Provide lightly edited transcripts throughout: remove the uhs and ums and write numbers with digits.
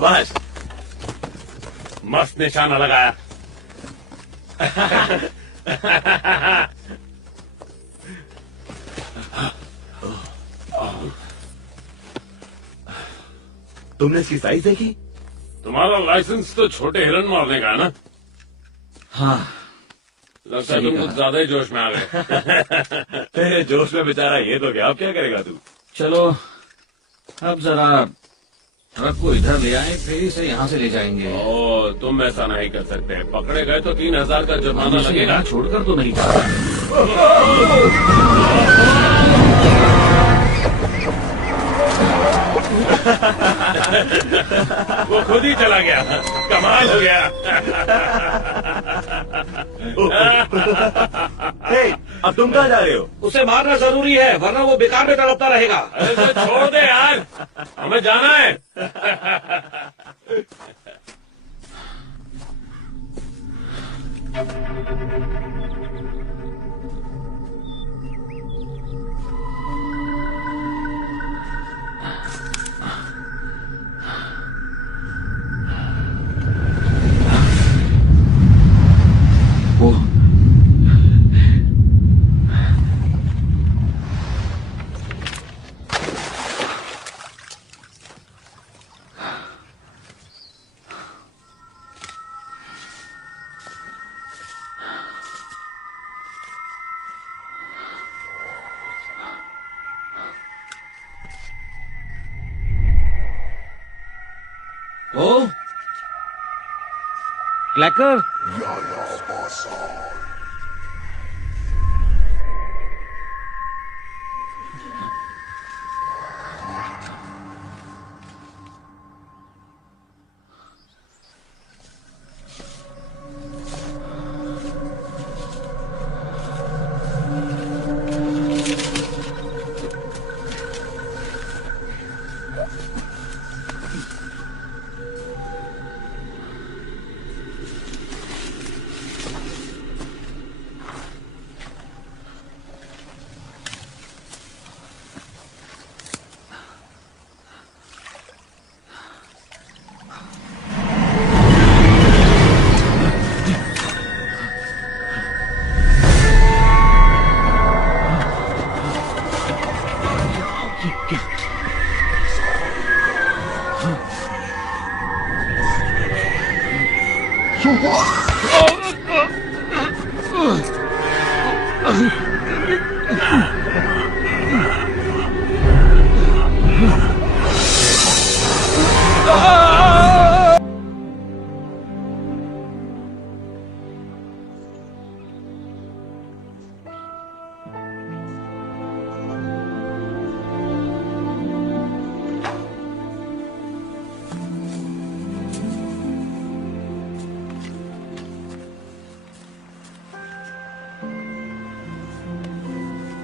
शाबाश, मस्त निशाना लगाया। तुमने इसकी साइज देखी? तुम्हारा लाइसेंस तो छोटे हिरन मारने का है ना? हाँ, लगता है तुम कुछ ज्यादा ही जोश में आ गए। तेरे जोश में बेचारा ये तो क्या, अब क्या करेगा तू? चलो अब जरा ट्रक को इधर ले आए, फिर इसे यहाँ से ले जाएंगे। ओ, तुम ऐसा नहीं कर सकते। पकड़े गए तो 3000 का जुर्माना लगेगा। यहाँ छोड़कर तो नहीं जा वो खुद ही चला गया। कमाल हो गया। हे, अब तुम कहाँ जा रहे हो? उसे मारना जरूरी है, वरना वो बेकार में तड़पता रहेगा। अरे तो छोड़ दे यार, हमें जाना है। क्लैकर,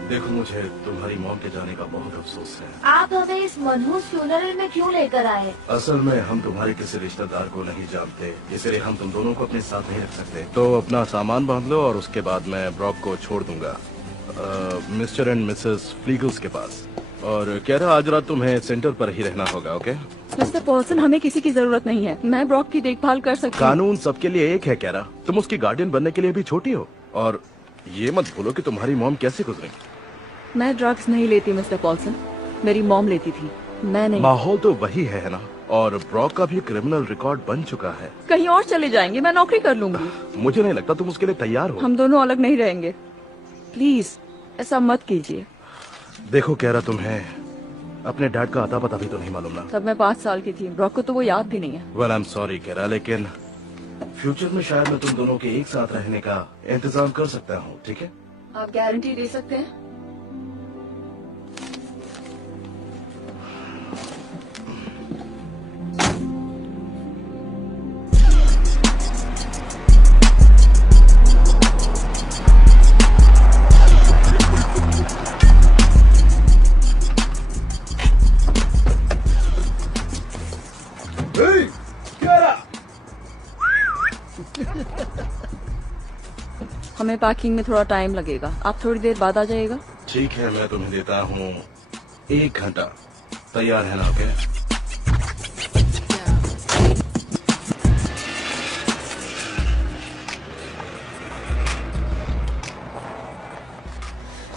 देखो, मुझे तुम्हारी मॉम के जाने का बहुत अफसोस है। आप हमें इस मनहूस फ्यूनरल में क्यों लेकर आए? असल में हम तुम्हारे किसी रिश्तेदार को नहीं जानते, इसलिए हम तुम दोनों को अपने साथ नहीं रख सकते। तो अपना सामान बांध लो और उसके बाद मैं ब्रॉक को छोड़ दूंगा मिस्टर एंड मिसेस फ्लीगल्स के पास। और कह रहा आज रात तुम्हें सेंटर पर ही रहना होगा, ओके? मिस्टर पॉल्सन, हमें किसी की जरूरत नहीं है। मैं ब्रॉक की देखभाल कर सकती हूँ। कानून सबके लिए एक है, कह रहा। तुम उसकी गार्डियन बनने के लिए भी छोटी हो। और ये मत भूलो कि तुम्हारी मॉम कैसे गुजरेगी। मैं ड्रग्स नहीं लेती मिस्टर पॉल्सन, मेरी मॉम लेती थी, मैं नहीं। माहौल तो वही है ना, और ब्रॉक का भी क्रिमिनल रिकॉर्ड बन चुका है। कहीं और चले जाएंगे, मैं नौकरी कर लूंगी। मुझे नहीं लगता तुम उसके लिए तैयार हो। हम दोनों अलग नहीं रहेंगे, प्लीज ऐसा मत कीजिए। देखो, कह रहा तुम्हें अपने डैड का अता पता भी तो नहीं मालूम ना। तब मैं 5 साल की थी, ब्रॉक को तो वो याद भी नहीं है। वेल, आई एम सॉरी कह रहा, लेकिन फ्यूचर में शायद मैं तुम दोनों के एक साथ रहने का इंतजाम कर सकता हूँ, ठीक है? आप गारंटी दे सकते हैं? हमें पैकिंग में थोड़ा टाइम लगेगा, आप थोड़ी देर बाद आ जाइएगा। ठीक है, मैं तुम्हें देता हूँ 1 घंटा। तैयार है ना? ओके?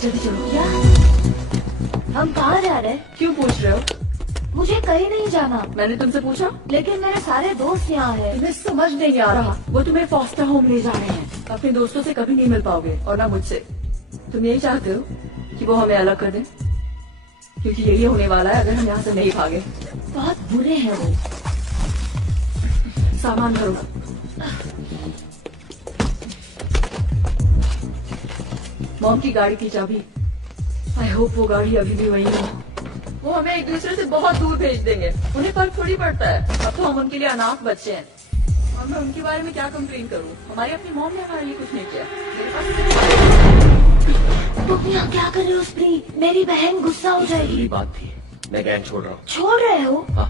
जल्दी चलो। क्या? हम कहाँ जा रहे हैं? क्यों पूछ रहे हो? मुझे कहीं नहीं जाना, मैंने तुमसे पूछा? लेकिन मेरे सारे दोस्त यहाँ हैं। तुम्हें समझ नहीं आ रहा, वो तुम्हें फॉस्टर होम ले जा रहे हैं। अपने दोस्तों से कभी नहीं मिल पाओगे और ना मुझसे। तुम यही चाहते हो कि वो हमें अलग कर दें? क्योंकि यही होने वाला है अगर हम यहाँ से नहीं भागे। बहुत बुरे हैं वो। सामान भरो। मॉम की गाड़ी की चाबी। आई होप वो गाड़ी अभी भी वही है। वो हमें एक दूसरे से बहुत दूर भेज देंगे। उन्हें फर्क थोड़ी पड़ता है। अब तो हम उनके लिए अनाथ बच्चे हैं। और मैं उनके बारे में क्या कंप्लेन करूं? हमारी अपनी मॉम ने हमारे लिए कुछ नहीं किया। मेरे पास तुम यहाँ क्या कर रहे हो स्प्री? मेरी बहन गुस्सा हो जाएगी। जरूरी बात थी, मैं गैंग छोड़ रहा हूँ। छोड़ रहे हो? हाँ,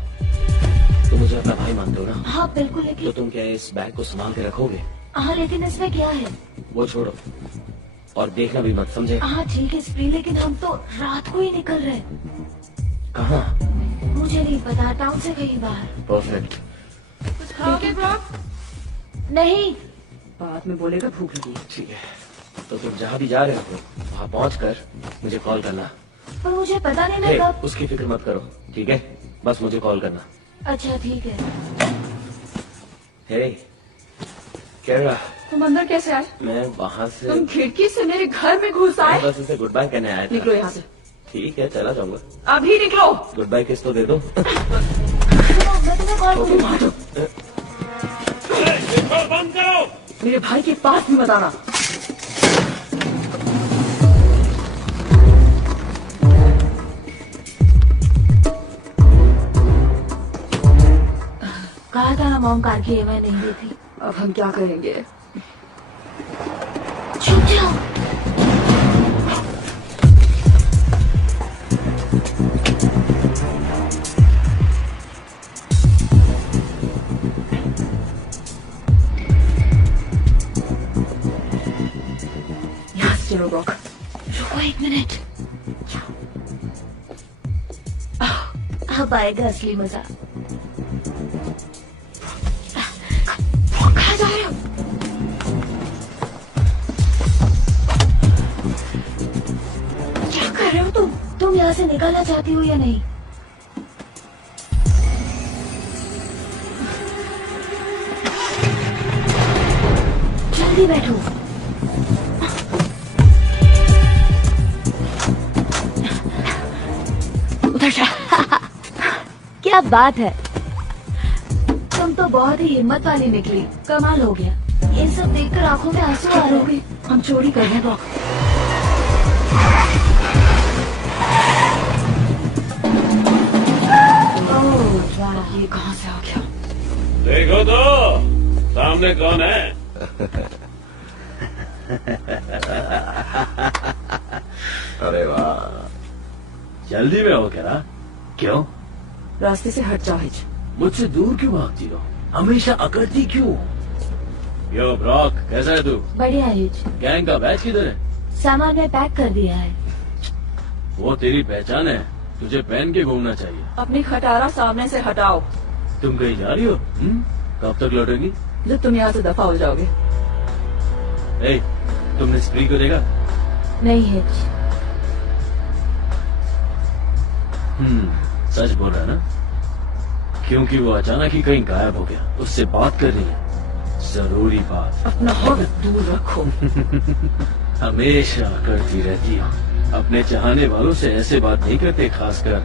तुम मुझे अपना भाई मानते हो ना? हाँ बिल्कुल, तो लेकिन तुम क्या इस बैग को संभाल के रखोगे? हाँ लेकिन इसमें क्या है? वो छोड़ो और देखना भी मत, समझे? हाँ ठीक है स्प्री, लेकिन हम तो रात को ही निकल रहे। कहाँ? मुझे नहीं पता, टाउन से कहीं बाहर। परफेक्ट। कुछ खाओगे ब्रॉक? नहीं। बाद में बोलेगा भूख लगी। ठीक है, तो तुम जहाँ भी जा रहे हो वहाँ पहुँचकर मुझे कॉल करना। पर मुझे पता नहीं मैं हे, कब। उसकी फिक्र मत करो, ठीक है? बस मुझे कॉल करना। अच्छा ठीक है। हे, क्या? तुम अंदर कैसे आए? मैं वहाँ से तुम खिड़की से मेरे घर में घुस मैं आए? बस उसे गुड बाय कहने आया निकलो था। यहाँ से। ठीक है, चला जाऊंगा। अभी निकलो। गुड बाय किस तो दे दो। मैं तुम्हें कॉल करूँ। बंद करो। मेरे भाई के पास भी मत आना। कहा था ना मॉम कार की EMI नहीं दी थी। अब हम क्या करेंगे? छुप जाओ। यहाँ से चलो ब्रॉक। रुको एक मिनट। अब आएगा असली मजा। कहाँ जा रहे हो? क्या कर रहे हो तुम? तुम यहाँ से निकलना चाहती हो या नहीं? जल्दी बैठो। उधर जा। क्या बात है, तुम तो बहुत ही हिम्मत वाली निकली। कमाल हो गया। ये सब देखकर आंखों में आंसू आ रहे हैं। हम चोरी कर रहे हैं ब्रॉक। ओह वाह, ये कहाँ से आ गया? देखो तो सामने कौन है। अरे वाह, जल्दी में हो क्या? क्यों? रास्ते से हट जाओ हिच। मुझसे दूर क्यों भागती हो? हमेशा अकड़ती क्यों? यो ब्रॉक, कैसा है तू? बढ़िया हिच। गैंग का बैच किधर है? सामान में पैक कर दिया है। वो तेरी पहचान है, तुझे पहन के घूमना चाहिए। अपनी खटारा सामने से हटाओ। तुम कहीं जा रही हो? कब तक लौटेंगी? जब तुम यहाँ से दफा हो जाओगे। ए, तुमने स्प्री को देखा? नहीं हिच। सच बोल रहा ना? क्योंकि वो अचानक ही कहीं गायब हो गया। उससे बात कर रही है, जरूरी बात। अपना हाथ दूर रखो। हमेशा करती रहती हो। अपने चाहने वालों से ऐसे बात नहीं करते, खासकर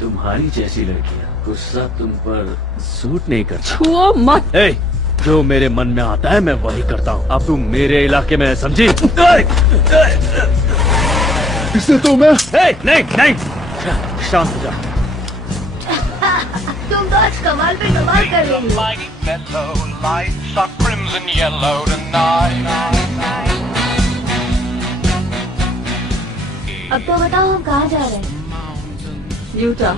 तुम्हारी जैसी लड़कियां। गुस्सा तुम पर सूट नहीं करता। छुओ मत। ए, जो मेरे मन में आता है मैं वही करता हूँ। अब तुम मेरे इलाके में, समझी? इसे तो मैं नहीं नहीं, शांत हो जा। तुम तो आज कमाल पे कमाल कर रही हो। Like mellow lights are crimson yellow tonight. अब तो बताओ हम कहाँ जा रहे हैं? Utah,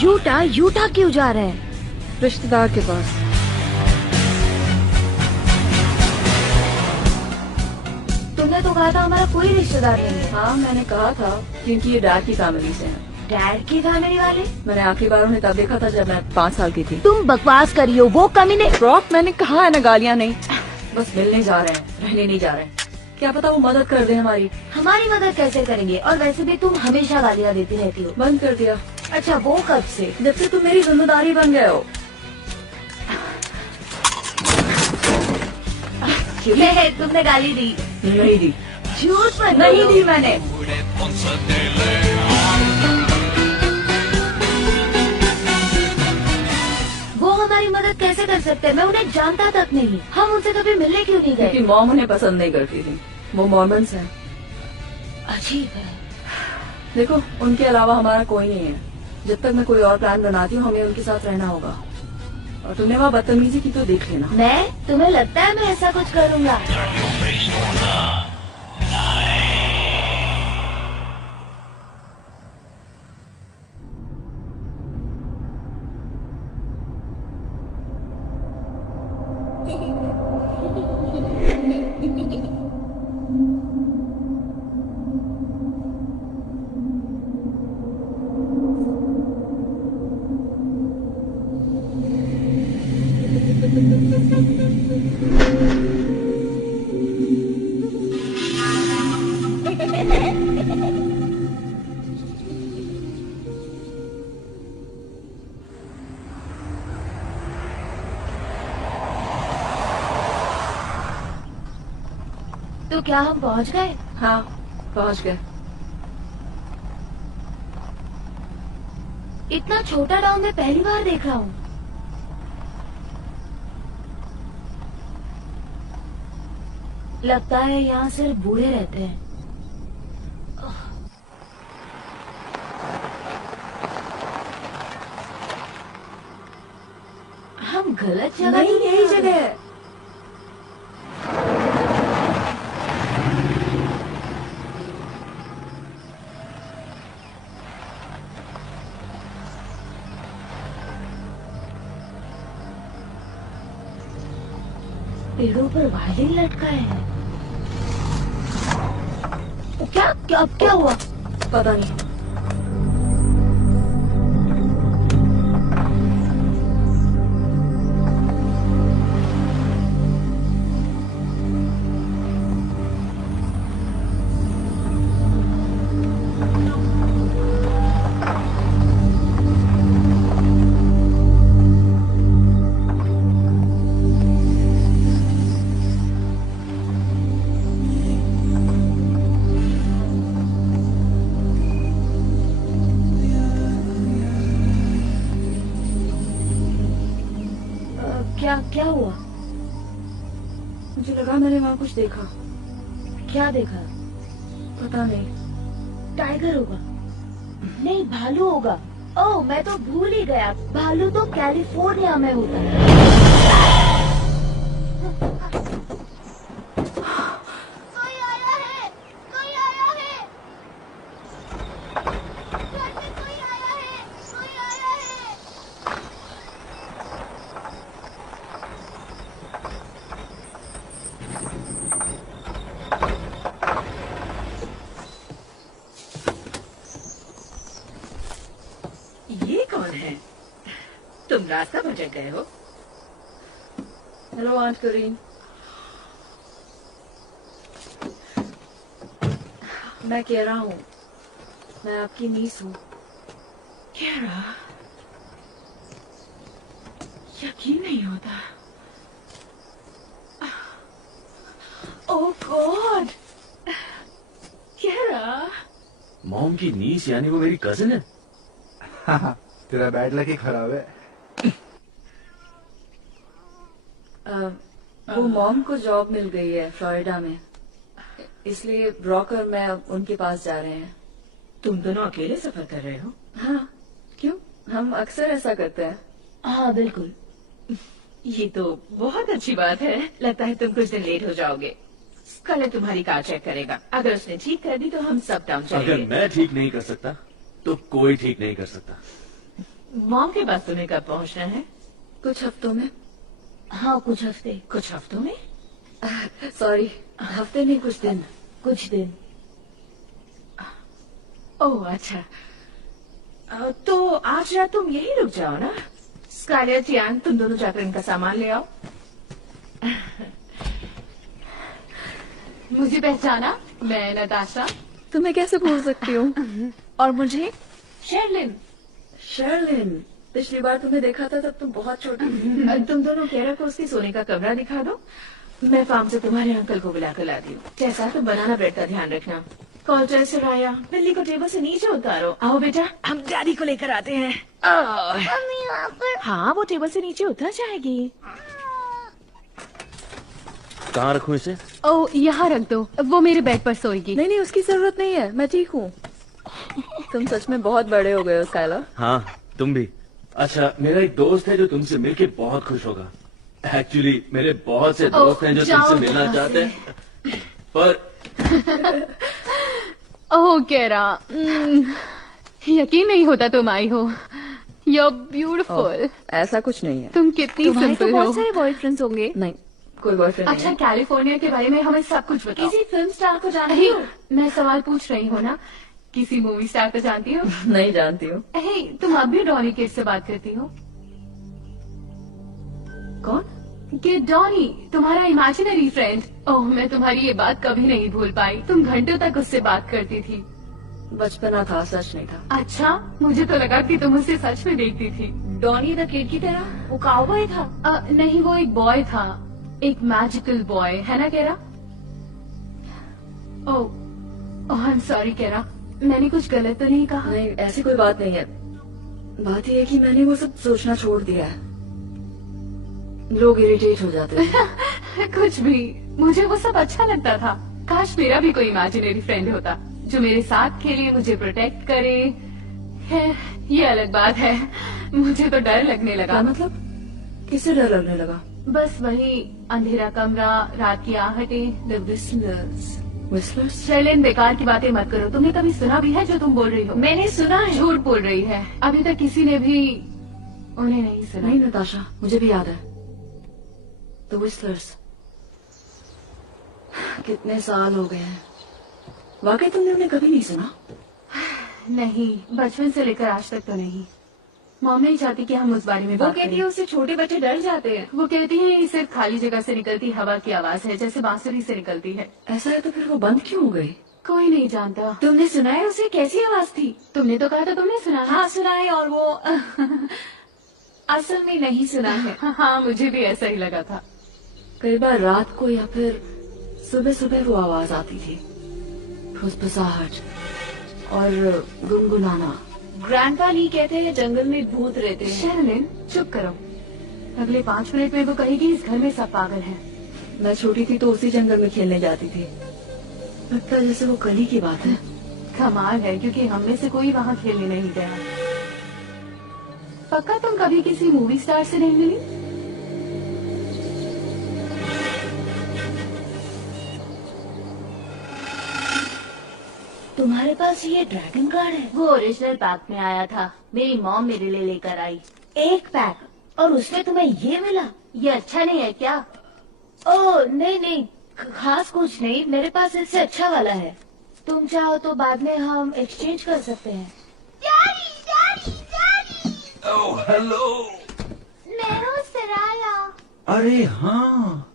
Utah? यूटा क्यों जा रहे हैं? रिश्तेदार के पास। तुमने तो कहा था हमारा कोई रिश्तेदार नहीं है। हाँ मैंने कहा था, क्योंकि ये डैड की फैमिली से हैं। डैड की फैमिली वाले? मैंने आखिरी बार उन्हें तब देखा था जब मैं 5 साल की थी। तुम बकवास करियो, वो कमीने। ब्रॉक, मैंने कहा है ना गालियाँ नहीं। बस मिलने जा रहे हैं, रहने नहीं जा रहे हैं। क्या पता वो मदद कर दे हमारी। हमारी मदद कैसे करेंगे? और वैसे भी तुम हमेशा गालियाँ देती रहती हो। बंद कर दिया। अच्छा, वो कब से? जब से तुम मेरी जिम्मेदारी बन गए हो। तुमने गाली दी? नहीं दी। झूठ मत नहीं बोलो। दी मैंने। वो हमारी मदद कैसे कर सकते हैं? मैं उन्हें जानता तक नहीं। हम उनसे कभी मिलने क्यों नहीं क्योंकि गए? मॉम उन्हें पसंद नहीं करती थी। वो मॉर्मन्स हैं। अजीब है। देखो, उनके अलावा हमारा कोई नहीं है। जब तक मैं कोई और प्लान बनाती हूँ, हमें उनके साथ रहना होगा। और तुमने वहाँ बदतमीजी की तो देख लेना। मैं? तुम्हें लगता है मैं ऐसा कुछ करूँगा? तो क्या हम पहुँच गए? हाँ, पहुँच गए। इतना छोटा टाउन मैं पहली बार देख रहा हूँ। लगता है यहाँ सिर्फ बूढ़े रहते हैं। हम गलत जगह नहीं, यही जगह है। पेड़ों पर वायलिन लटका है। क्या क्या अब क्या हुआ? पता नहीं। क्या हुआ? मुझे लगा मैंने वहाँ कुछ देखा। क्या देखा? पता नहीं। टाइगर होगा? नहीं, भालू होगा। ओह, मैं तो भूल ही गया। भालू तो कैलिफोर्निया में होता है। कोई आया है, कोई आया है। घर पे कोई आया है, कोई आया है। ये कौन है? तुम रास्ता भटक गए हो? हेलो आंट करीन। मैं कह रहा हूँ, मैं आपकी नीस हूँ। क्यारा, यकीन नहीं होता। ओह गॉड, क्यारा। मॉम की नीस यानी वो मेरी कजिन है? तेरा बैड लक ही खराब है। वो मॉम को जॉब मिल गई है फ्लोरिडा में, इसलिए ब्रॉक और मैं अब उनके पास जा रहे हैं। तुम दोनों अकेले सफर कर रहे हो? हाँ, क्यों? हम अक्सर ऐसा करते हैं। हाँ बिल्कुल। ये तो बहुत अच्छी बात है। लगता है तुम कुछ दिन लेट हो जाओगे। कल तुम्हारी कार चेक करेगा। अगर उसने ठीक कर दी तो हम सब टाउन अगर चलेंगे। मैं ठीक नहीं कर सकता तो कोई ठीक नहीं कर सकता। मॉम के पास तुम्हें कब पहुंचना है? कुछ हफ्तों में। हाँ, कुछ हफ्ते। कुछ हफ्तों में? सॉरी, हफ्ते नहीं, कुछ दिन। कुछ दिन। ओह अच्छा। तो आज रात तुम यही रुक जाओ ना। स्काइलर, चियांग, तुम दोनों जाकर इनका सामान ले आओ। मुझे पहचाना? मैं नताशा। तुम्हें कैसे भूल सकती हूँ? और मुझे? शेरलिन। शर्लिन, पिछली बार तुम्हें देखा था तब तुम बहुत छोटी थी। तुम दोनों केरा को उसके सोने का कमरा दिखा दो। मैं फार्म से तुम्हारे अंकल को बुला कर लाती हूँ। कैसा? तुम बनाना ब्रेड का ध्यान रखना। कॉल्टर सराया, बिल्ली को टेबल से नीचे उतारो। आओ बेटा, हम डैडी को लेकर आते हैं। हाँ, वो टेबल से नीचे उतर जाएगी। कहाँ रखूं इसे? ओह, यहाँ रख दो, वो मेरे बेड पर सोएगी। नहीं नहीं, उसकी जरूरत नहीं है, मैं ठीक हूँ। तुम सच में बहुत बड़े हो गए हो स्काइलर। हाँ, तुम भी। अच्छा, मेरा एक दोस्त है जो तुमसे मिलके बहुत खुश होगा। एक्चुअली मेरे बहुत से दोस्त हैं जो जाओ तुमसे मिलना यहाँ चाहते हैं, पर ओह केरा, यकीन नहीं होता तुम आई हो। You're beautiful। ऐसा कुछ नहीं है। तुम कितनी तुम्हारे तो सिंपल बहुत हो। सारे बॉयफ्रेंड्स होंगे। नहीं, कोई बॉयफ्रेंड अच्छा, कैलिफोर्निया के बारे में हमें सब कुछ बताओ। किसी फिल्म स्टार को जानती हो? मैं सवाल पूछ रही हूँ ना। किसी मूवी स्टार को जानती हो? नहीं जानती हूँ। हे, तुम अब भी डॉनी किड से बात करती हो? कौन? किड डॉनी, तुम्हारा इमेजिनरी फ्रेंड। ओह, मैं तुम्हारी ये बात कभी नहीं भूल पाई। तुम घंटों तक उससे बात करती थी। बचपना था, सच नहीं था। अच्छा, मुझे तो लगा कि तुम उसे सच में देखती थी। डॉनी द किड की तरह? वो काउबॉय था? नहीं, वो एक बॉय था, एक मैजिकल बॉय, है ना केरा? ओह, आई एम सॉरी केरा, मैंने कुछ गलत तो नहीं कहा? नहीं, ऐसी कोई बात नहीं है। बात यह है कि मैंने वो सब सोचना छोड़ दिया है। लोग इरिटेट हो जाते हैं। कुछ भी, मुझे वो सब अच्छा लगता था। काश मेरा भी कोई इमेजिनरी फ्रेंड होता जो मेरे साथ खेले, मुझे प्रोटेक्ट करे। है, ये अलग बात है। मुझे तो डर लगने लगा। क्या मतलब? किसे डर लगने लगा? बस वही अंधेरा कमरा, रात की आहटें, द विस्लर्स। विस्लर्स? शेरलिन, बेकार की बातें मत करो। तुमने कभी सुना भी है जो तुम बोल रही हो? मैंने सुना है। झूठ बोल रही है। अभी तक किसी ने भी उन्हें नहीं सुना। नहीं नताशा, मुझे भी याद है। The whistlers. कितने साल हो गए हैं। वाकई तुमने उन्हें कभी नहीं सुना? नहीं, बचपन से लेकर आज तक तो नहीं। मॉम नहीं चाहती कि हम उस बारे में वो बात कहती है करें। उससे छोटे बच्चे डर जाते हैं। वो कहती है ये सिर्फ खाली जगह से निकलती हवा की आवाज है, जैसे बांसुरी से निकलती है। ऐसा है तो फिर वो बंद क्यों हो गई? कोई नहीं जानता। तुमने सुना है उसे कैसी आवाज थी? तुमने तो कहा था तुमने सुना है। हाँ सुना है, और वो असल में नहीं सुना है। हाँ, मुझे भी ऐसा ही लगा था। कई बार रात को या फिर सुबह सुबह वो आवाज आती थी, फुसफुसाहट और गुनगुनाना। ग्रैंडपा ली कहते हैं जंगल में भूत रहते हैं। शेरलिन, चुप करो। अगले 5 मिनट में वो कहेगी इस घर में सब पागल हैं। मैं छोटी थी तो उसी जंगल में खेलने जाती थी। लगता है जैसे वो कल ही की बात है। कमाल है, क्योंकि हम में से कोई वहाँ खेलने नहीं गया। पक्का तुम कभी किसी मूवी स्टार से नहीं मिली? तुम्हारे पास ये ड्रैगन कार्ड है? वो ओरिजिनल पैक में आया था, मेरी मॉम मेरे लिए लेकर आई। एक पैक, और उसमें तुम्हें ये मिला? ये अच्छा नहीं है क्या? ओह नहीं नहीं, खास कुछ नहीं, मेरे पास इससे अच्छा वाला है। तुम चाहो तो बाद में हम एक्सचेंज कर सकते हैं। Daddy, daddy, daddy. Oh hello. मैं हूँ सराया। अरे हाँ,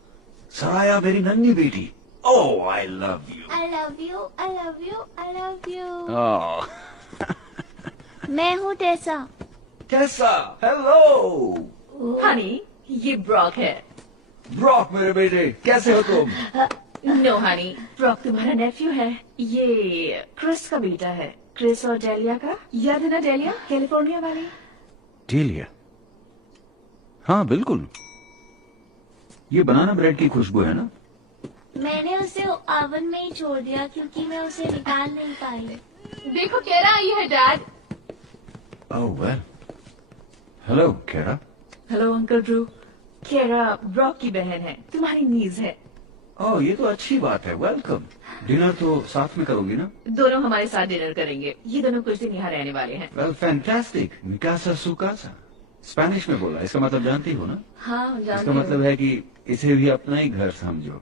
सराया मेरी नन्ही बेटी। Oh I love you. I love you, I love you, I love you। Oh मैं हूँ टेसा। कैसा? हेलो। हनी, ये ब्रॉक है। ब्रॉक मेरे बेटे, कैसे हो तुम? नो हनी, ब्रॉक तुम्हारा नेफ्यू है। ये क्रिस का बेटा है। क्रिस और डेलिया का, याद है ना डेलिया, कैलिफोर्निया वाली? डेलिया? हाँ बिल्कुल, ये बनाना ब्रेड की खुशबू है ना? मैंने उसे ओवन में ही छोड़ दिया क्योंकि मैं उसे निकाल नहीं पाई। देखो केरा आई है डैड। ओह वेल, हेलो केरा। Hello uncle Drew. केरा ब्रॉक की बहन है, तुम्हारी नीज है। ओह ये तो अच्छी बात है, वेलकम। डिनर तो साथ में करोगी ना? दोनों हमारे साथ डिनर करेंगे। ये दोनों कुछ दिन यहाँ रहने वाले हैं। Well fantastic. Mi casa su casa। Spanish में बोला, इसका मतलब जानती हो ना? हाँ जानती इसका हूँ। मतलब है कि इसे भी अपना ही घर समझो।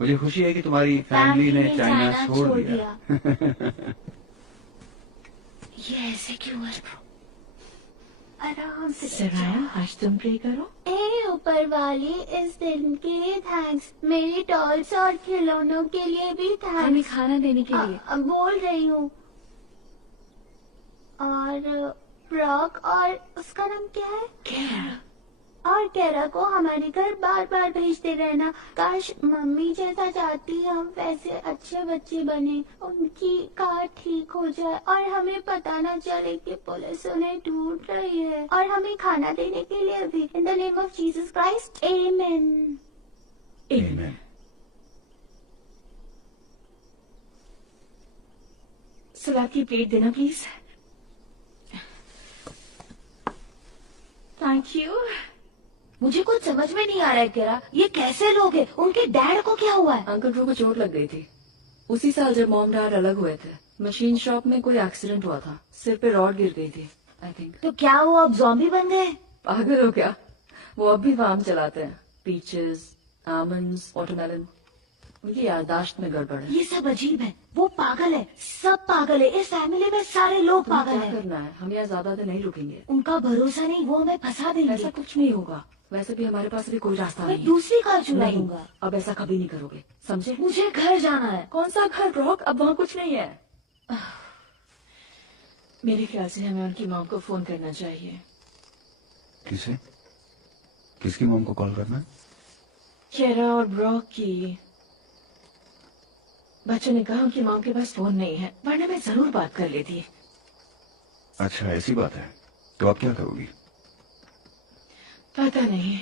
मुझे खुशी है कि तुम्हारी फैमिली ने चाइना छोड़ दिया। ये ऐसे क्यों है? आराम से सराया, आज तुम प्रे करो। ए ऊपर ऊपर वाली इस दिन के लिए थैंक्स। मेरी डॉल्स और खिलौनों के लिए भी हमें थैंक्स। खाना देने के लिए। बोल रही हूँ। और ब्रॉक और उसका नाम क्या है? केरा। और केरा को हमारे घर बार बार भेजते रहना। काश मम्मी जैसा चाहती हम वैसे अच्छे बच्चे बने, उनकी कार ठीक हो जाए और हमें पता न चले कि पुलिस उन्हें ढूंढ रही है, और हमें खाना देने के लिए भी। In the name of Jesus Christ, amen. Amen. Salad की प्लेट देना प्लीज। Thank you. मुझे कुछ समझ में नहीं आ रहा है केरा, ये कैसे लोग हैं? उनके डैड को क्या हुआ है? अंकल ड्रू को चोट लग गई थी उसी साल जब मॉम डैड अलग हुए थे। मशीन शॉप में कोई एक्सीडेंट हुआ था, सिर पे रॉड गिर गई थी आई थिंक। तो क्या वो अब ज़ॉम्बी बन गए? पागल हो क्या? वो अब भी फार्म चलाते हैं, पीचेस, आमंड्स, वाटरमेलन। उनकी याददाश्त में गड़बड़ है। ये सब अजीब है। वो पागल है, सब पागल है। इस फैमिली में सारे लोग तुम्हें पागल क्या है। करना है? हम यहाँ ज्यादा देर नहीं रुकेंगे। उनका भरोसा नहीं, वो हमें फंसा देंगे। ऐसा कुछ नहीं होगा। वैसे भी हमारे पास अभी कोई रास्ता मैं नहीं है। दूसरी कार चुरा नहीं, लूंगा। अब ऐसा कभी नहीं करोगे, समझे? मुझे घर जाना है। कौन सा घर ब्रॉक? अब वहाँ कुछ नहीं है। मेरे ख्याल से हमें उनकी मॉम को फोन करना चाहिए। किसे? किसकी मॉम को कॉल करना है? केरा और ब्रॉक की। बच्चों ने कहा उनकी मॉम के पास फोन नहीं है, वरना मैं जरूर बात कर लेती। अच्छा ऐसी बात है, तो आप क्या करोगी? पता नहीं,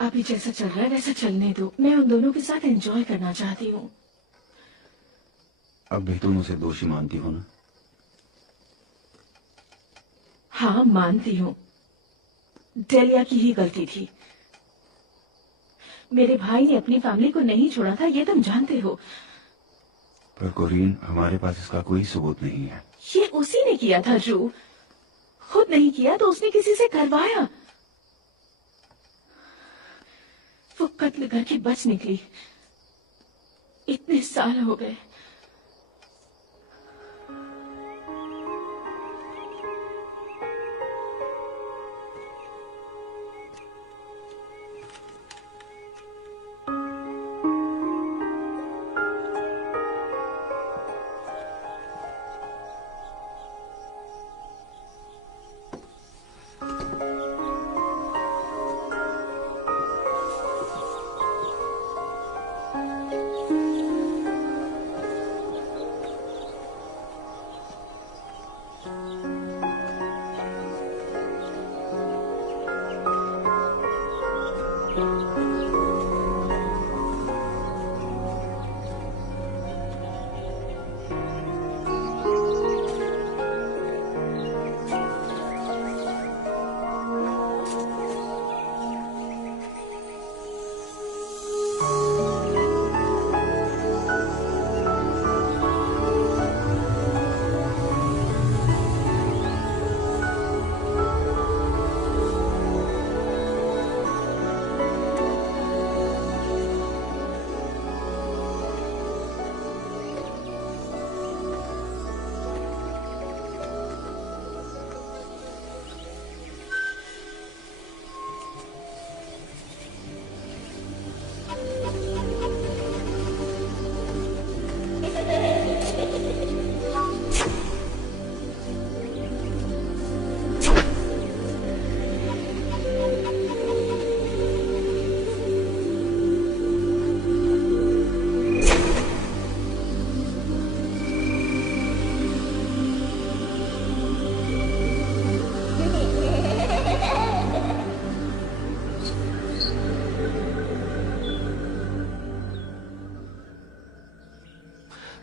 अभी जैसा चल रहा है वैसा चलने दो। मैं उन दोनों के साथ एंजॉय करना चाहती हूँ। अब भी तुम उसे दोषी मानती हो ना? हाँ मानती हूँ, डेलिया की ही गलती थी। मेरे भाई ने अपनी फैमिली को नहीं छोड़ा था, ये तुम जानते हो। पर कोरीन, हमारे पास इसका कोई सबूत नहीं है। ये उसी ने किया था ड्रू, खुद नहीं किया तो उसने किसी से करवाया। वो कत्ल करके बच निकली। इतने साल हो गए।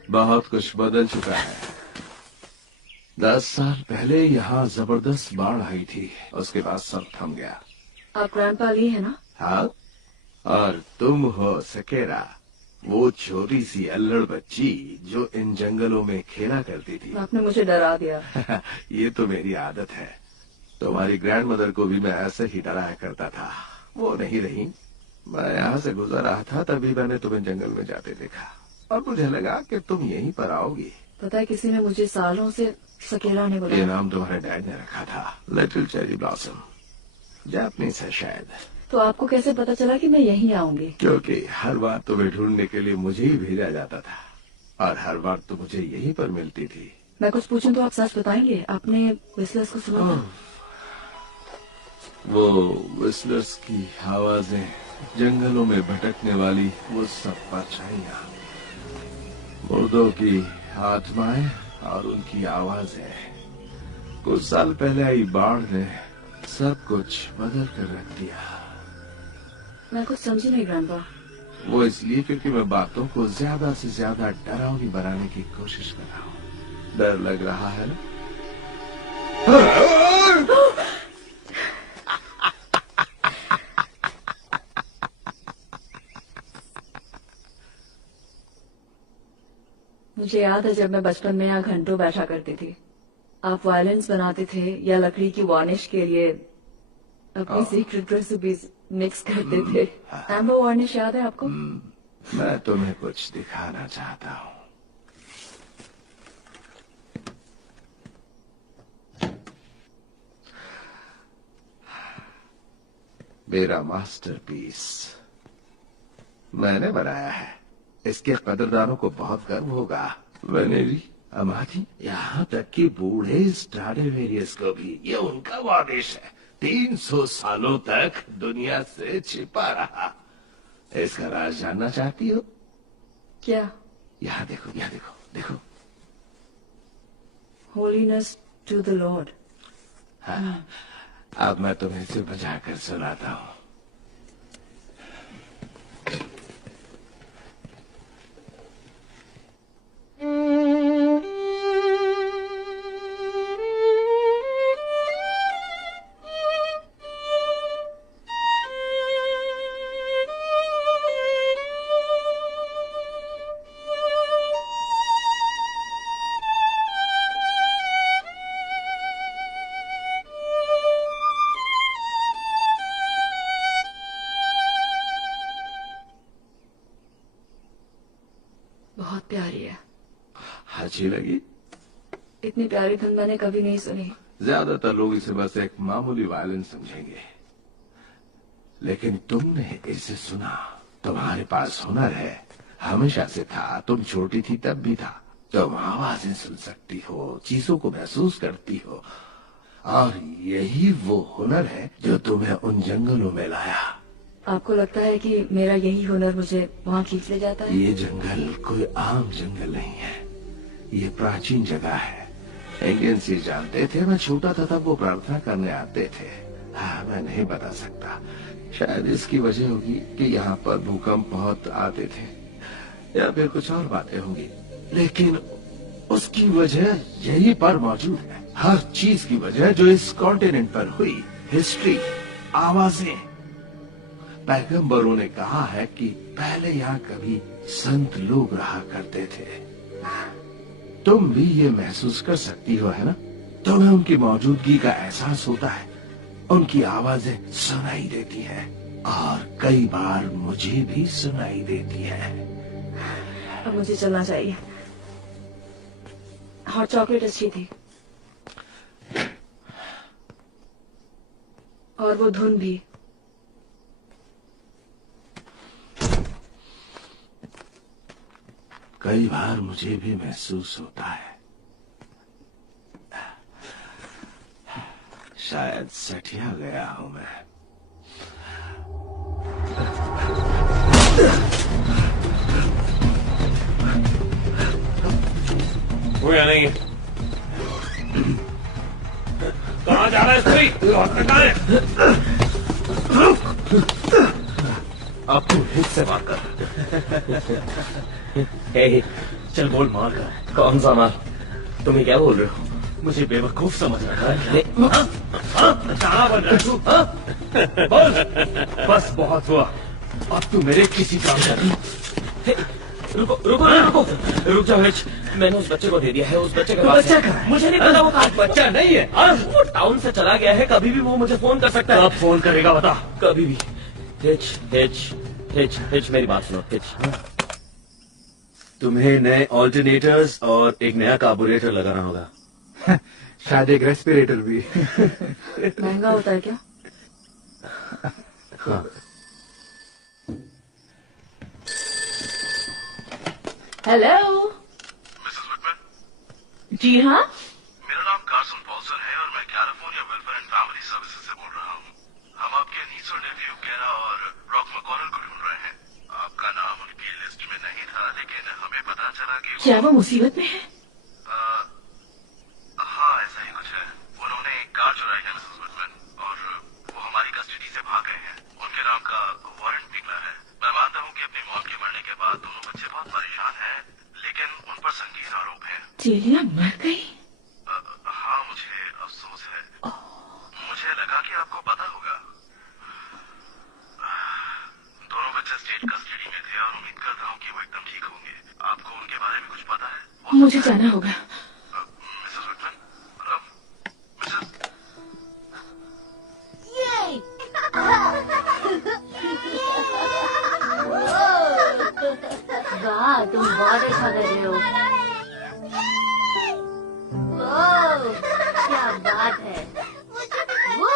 बहुत कुछ बदल चुका है। 10 साल पहले यहाँ जबरदस्त बाढ़ आई थी, उसके बाद सब थम गया। आप ग्रैंडपा ली है ना? हाँ, और तुम हो सकेरा, वो छोटी सी अल्लड़ बच्ची जो इन जंगलों में खेला करती थी। आपने मुझे डरा दिया। ये तो मेरी आदत है। तुम्हारी ग्रैंडमदर को भी मैं ऐसे ही डराया करता था, वो नहीं रही। मैं यहाँ से गुजर रहा था, तभी मैंने तुम्हें जंगल में जाते देखा और मुझे लगा कि तुम यहीं पर आओगी। पता है, किसी ने मुझे सालों से सकेरा ने ये बुलाया। नाम तुम्हारे डैड ने रखा था, लिटिल चेरी ब्लॉसम। जापानीज है शायद। तो आपको कैसे पता चला कि मैं यहीं आऊंगी? क्योंकि हर बार तुम्हें ढूंढने के लिए मुझे ही भेजा जाता था और हर बार तो मुझे यहीं पर मिलती थी। मैं कुछ पूछूं तो आप सच बताएंगे? आपने विस्लर्स को सुना था? वो विस्लर्स की आवाजें, जंगलों में भटकने वाली वो सब परछाइयां, मुर्दों की आत्माएं और उनकी आवाजें। कुछ साल पहले आई बाढ़ ने सब कुछ बदल कर रख दिया। मैं कुछ समझी नहीं ग्रैंडपा। वो इसलिए क्योंकि मैं बातों को ज्यादा से ज्यादा डरावनी बनाने की कोशिश कर रहा हूँ। डर लग रहा है ना? मुझे याद है जब मैं बचपन में यहाँ घंटों बैठा करती थी। आप वायलेंस बनाते थे या लकड़ी की वार्निश के लिए अपनी सीक्रेट रेसिपीज मिक्स करते थे। एम्बर वार्निश याद है आपको? मैं तुम्हें कुछ दिखाना चाहता हूँ। मेरा मास्टरपीस मैंने बनाया है। इसके कदरदानों को बहुत गर्व होगा। वेनेरी, अमादी, यहाँ तक कि बूढ़े स्ट्राडिवेरियस को भी ये उनका वारिश है। 300 सालों तक दुनिया से छिपा रहा। इसका राज जानना चाहती हो? क्या? यहाँ देखो, यहाँ देखो, देखो। Holiness to the Lord. हाँ, अब मैं तुम्हें इसे बजाकर सुनाता हूँ। बहुत प्यारी है। अच्छी लगी? इतनी प्यारी धुन मैंने कभी नहीं सुनी। ज्यादातर लोग इसे बस एक मामूली वायलिन समझेंगे, लेकिन तुमने इसे सुना। तुम्हारे पास हुनर है, हमेशा से था। तुम छोटी थी तब भी था। तुम आवाजें सुन सकती हो, चीजों को महसूस करती हो, और यही वो हुनर है जो तुम्हें उन जंगलों में लाया। आपको लगता है कि मेरा यही हुनर मुझे वहाँ खींच ले जाता है? ये जंगल कोई आम जंगल नहीं है। ये प्राचीन जगह है। इंडियंस ये जानते थे। मैं छोटा था तब वो प्रार्थना करने आते थे। हाँ, मैं नहीं बता सकता। शायद इसकी वजह होगी कि यहाँ पर भूकंप बहुत आते थे, या फिर कुछ और बातें होंगी, लेकिन उसकी वजह यहीं पर मौजूद है। हर चीज की वजह जो इस कॉन्टिनेंट पर हुई, हिस्ट्री, आवाजें। पैगंबरों ने कहा है कि पहले यहाँ कभी संत लोग रहा करते थे। तुम भी ये महसूस कर सकती हो, है ना? तुम्हें उनकी मौजूदगी का एहसास होता है। उनकी आवाजें सुनाई देती हैं, और कई बार मुझे भी सुनाई देती है। अब मुझे चलना चाहिए। हॉट चॉकलेट अच्छी थी, और वो धुन भी। कई बार मुझे भी महसूस होता है शायद सठिया गया हूं मैं। वो या नहीं? कहाँ जा रहा है स्त्री? कहाँ है? अब तू हिट से मार कर। चल बोल, मार कर। कौन सा मार? तुम्हें क्या बोल रहे हो? मुझे बेवकूफ समझ रहा है? कहाँ बन रहा है तू? बोल। बस बहुत हुआ, अब तू मेरे किसी काम का नहीं। रुको रुको रुको, रुक जाओ हिच। मैंने उस बच्चे को दे दिया है। उस बच्चे के पास है। मुझे नहीं पता वो कहाँ। बच्चा नहीं है, वो टाउन से चला गया है। कभी भी वो मुझे फोन कर सकता है। कब फोन करेगा बता? कभी भी। हिच हिच हिच हिच, मेरी बात सुनो हिच। तुम्हें नए ऑल्टरनेटर्स और एक नया कार्बोरेटर लगाना होगा। शायद एक रेस्पिरेटर भी। महंगा होता है क्या? हाँ। हेलो। मिसेस विटमैन, जी हाँ। मेरा नाम कार्सन पॉल्सन है और मैं California welfare and family services से बोल रहा हूँ। हम आपके नीस और नेफ्यू केरा और रॉक मैकॉनल को ढूंढ रहे हैं। आपका नाम उनकी लिस्ट में नहीं था, लेकिन हमें पता चला कि क्या वो मुसीबत में है? हाँ, ऐसा ही कुछ है। उन्होंने एक कार चुराई है मिसेस विटमैन, और वो हमारी कस्टडी से भाग गए हैं। उनके नाम का वारंट निकला है। मैं मानता हूँ कि अपनी मौत के मरने के बाद दोनों बच्चे बहुत परेशान हैं, लेकिन उन पर संगीन आरोप है। जेलिया मर गई? हाँ, मुझे अफसोस है। मुझे लगा कि आपको पता होगा। दोनों बच्चे स्टेट कस्टडी में थे और उम्मीद करता हूँ कि वो एकदम ठीक होंगे। आपको उनके बारे में कुछ पता है? मुझे जाना होगा। मिसेस विटमैन, मिसेस वाह, तुम बहुत अच्छा कर रहे हो। ओह, क्या बात है। वो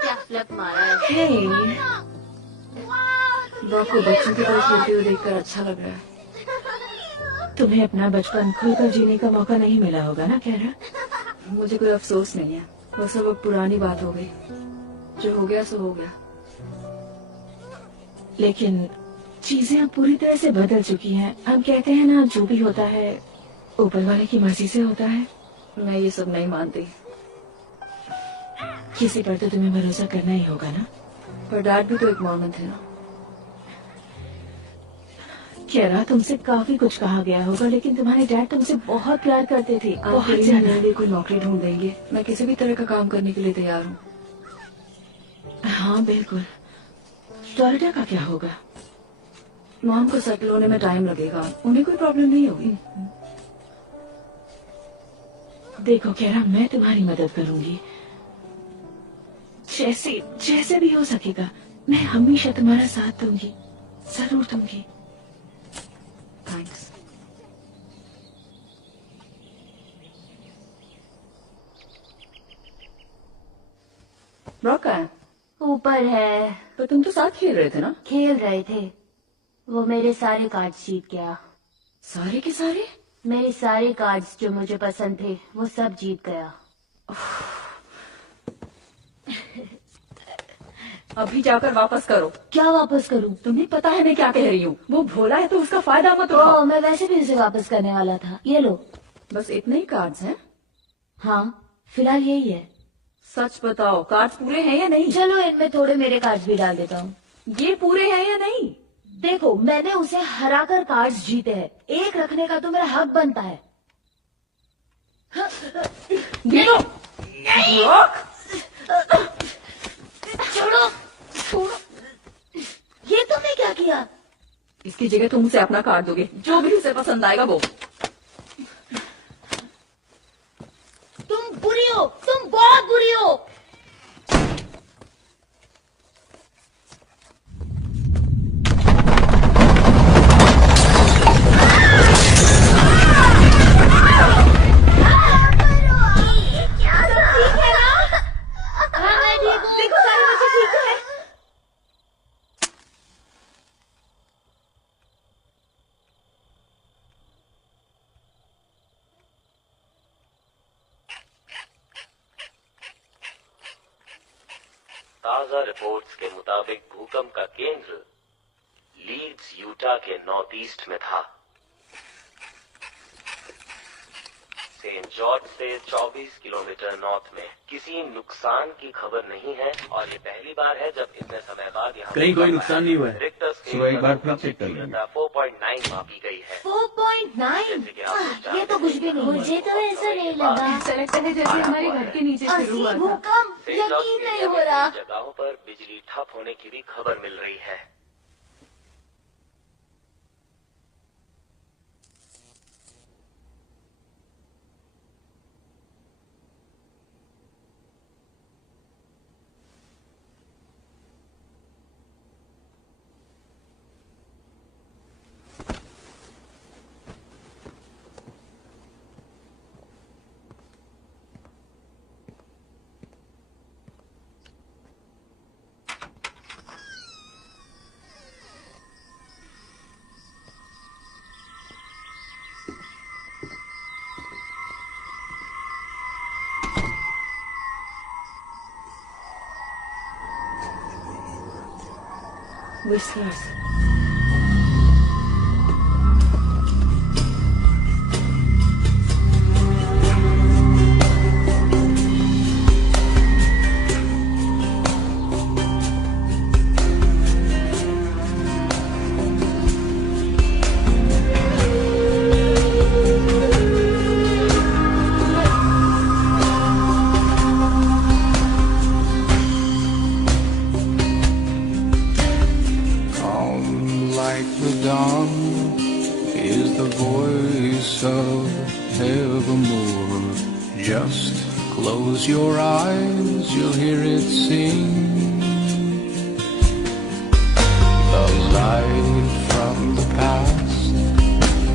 क्या फ्लिप मारा है। हे, रॉक को बच्चों की तरह खेलते हुए देखकर अच्छा लग रहा है। तुम्हें अपना बचपन खुलकर जीने का मौका नहीं मिला होगा ना कैरा? मुझे कोई अफसोस नहीं है, वो सब अब पुरानी बात हो गई। जो हो गया सो हो गया। लेकिन चीजें अब पूरी तरह से बदल चुकी हैं। हम कहते हैं ना, जो भी होता है ऊपर वाले की मर्जी से होता है। मैं ये सब नहीं मानती। किसी पर तो तुम्हें भरोसा करना ही होगा ना। पर डैड भी तो एक मॉर्मन थे ना। कैरा, तुमसे काफी कुछ कहा गया होगा, लेकिन तुम्हारे डैड तुमसे बहुत प्यार करते थे। आप मेरे लिए कोई नौकरी ढूंढ देंगे, मैं किसी भी तरह का काम करने के लिए तैयार हूँ। हाँ बिल्कुल। फ्लोरिडा का क्या होगा? मॉम को सेटल होने में टाइम लगेगा, उन्हें कोई प्रॉब्लम नहीं होगी। देखो कैरा, मैं तुम्हारी मदद करूंगी, जैसे जैसे भी हो सकेगा। मैं हमेशा तुम्हारा साथ दूंगी, जरूर दूंगी। थैंक्स। रॉक कहाँ है? ऊपर है। पर तुम तो साथ खेल रहे थे ना? खेल रहे थे। वो मेरे सारे कार्ड्स जीत गया। सारे के सारे? मेरे सारे कार्ड्स जो मुझे पसंद थे वो सब जीत गया। अभी जाकर वापस करो। क्या वापस करूं? तुम्हें पता है मैं क्या कह रही हूँ। वो भोला है तो उसका फायदा मत उठाओ। मैं वैसे भी उसे वापस करने वाला था। ये लो। बस इतने ही कार्ड्स हैं? हाँ, फिलहाल यही है। सच बताओ, कार्ड्स पूरे हैं या नहीं? चलो इनमें थोड़े मेरे कार्ड्स भी डाल देता हूँ। ये पूरे हैं या नहीं? देखो, मैंने उसे हराकर कार्ड्स जीते हैं, एक रखने का तो मेरा हक बनता है। गिनो। रॉक, छोड़ो छोड़ो। ये तुमने क्या किया? इसकी जगह तुम उसे अपना कार्ड दोगे, जो भी उसे पसंद आएगा वो। तुम बुरी हो, तुम बहुत बुरी हो। ताजा रिपोर्ट्स के मुताबिक भूकंप का केंद्र लीड्स यूटा के नॉर्थ ईस्ट में था। सेंट जॉर्ज से 24 किलोमीटर नॉर्थ में। किसी नुकसान की खबर नहीं है और ये पहली बार है जब इतने समय बाद यहाँ कहीं कोई नुकसान नहीं हुआ है। रिक्टर सुबह एक बार फिर चेक कर लेंगे। 4.9 मापी गई है। 4.9? ये तो कुछ भी नहीं। मुझे तो ऐसा नहीं लगा। ऐसा लगता है जैसे हमारे घर के नीचे शुरू हुआ था। भूकंप यकीन नहीं हो रहा। जगहों पर बिजली ठप होने की भी खबर मिल रही है। Whiskers. Close your eyes, you'll hear it sing. The light from the past,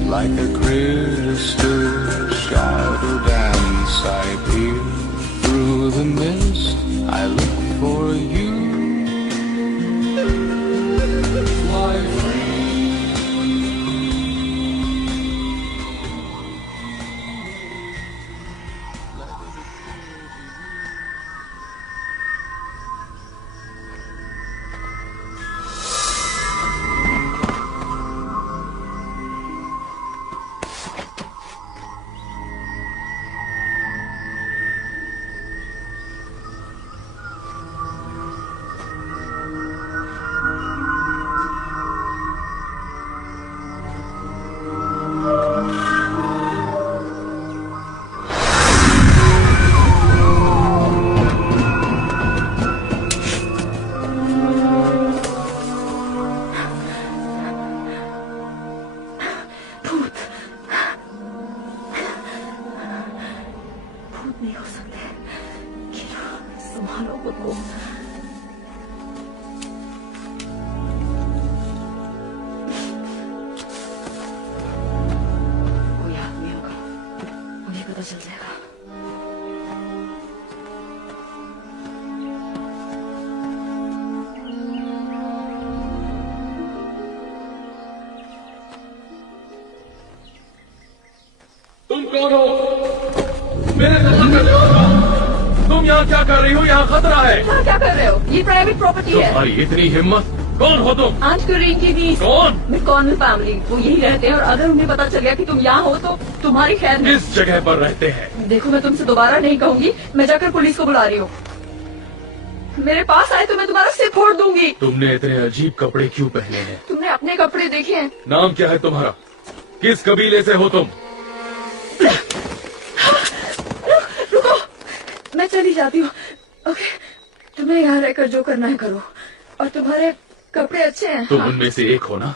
like a crystal shadow dance. I peer through the mist, I look for you. Fly free. तुम कौन हो? मेरे सवाल का जवाब दो। तुम यहाँ क्या कर रही हो? यहाँ खतरा है। यहाँ क्या कर रहे हो? ये प्राइवेट प्रॉपर्टी है। तुम्हारी इतनी हिम्मत? कौन हो तुम? आंट करीन की नीस। कौन? मिकॉर्नल फैमिली। वो यही रहते हैं और अगर उन्हें पता चल गया कि तुम यहाँ हो तो तुम्हारी खैर नहीं। किस जगह पर रहते हैं? देखो मैं तुमसे दोबारा नहीं कहूंगी, मैं जाकर पुलिस को बुला रही हूँ। मेरे पास आए तो मैं तुम्हारा सिर फोड़ दूंगी। तुमने इतने अजीब कपड़े क्यों पहने हैं? तुमने अपने कपड़े देखे हैं? नाम क्या है तुम्हारा? किस कबीले से हो तुम? रुको, मैं चली जाती हूँ। ओके, तुम्हें यहाँ रहकर जो करना है करो। और तुम्हारे कपड़े अच्छे हैं। तुम उनमें से एक हो ना?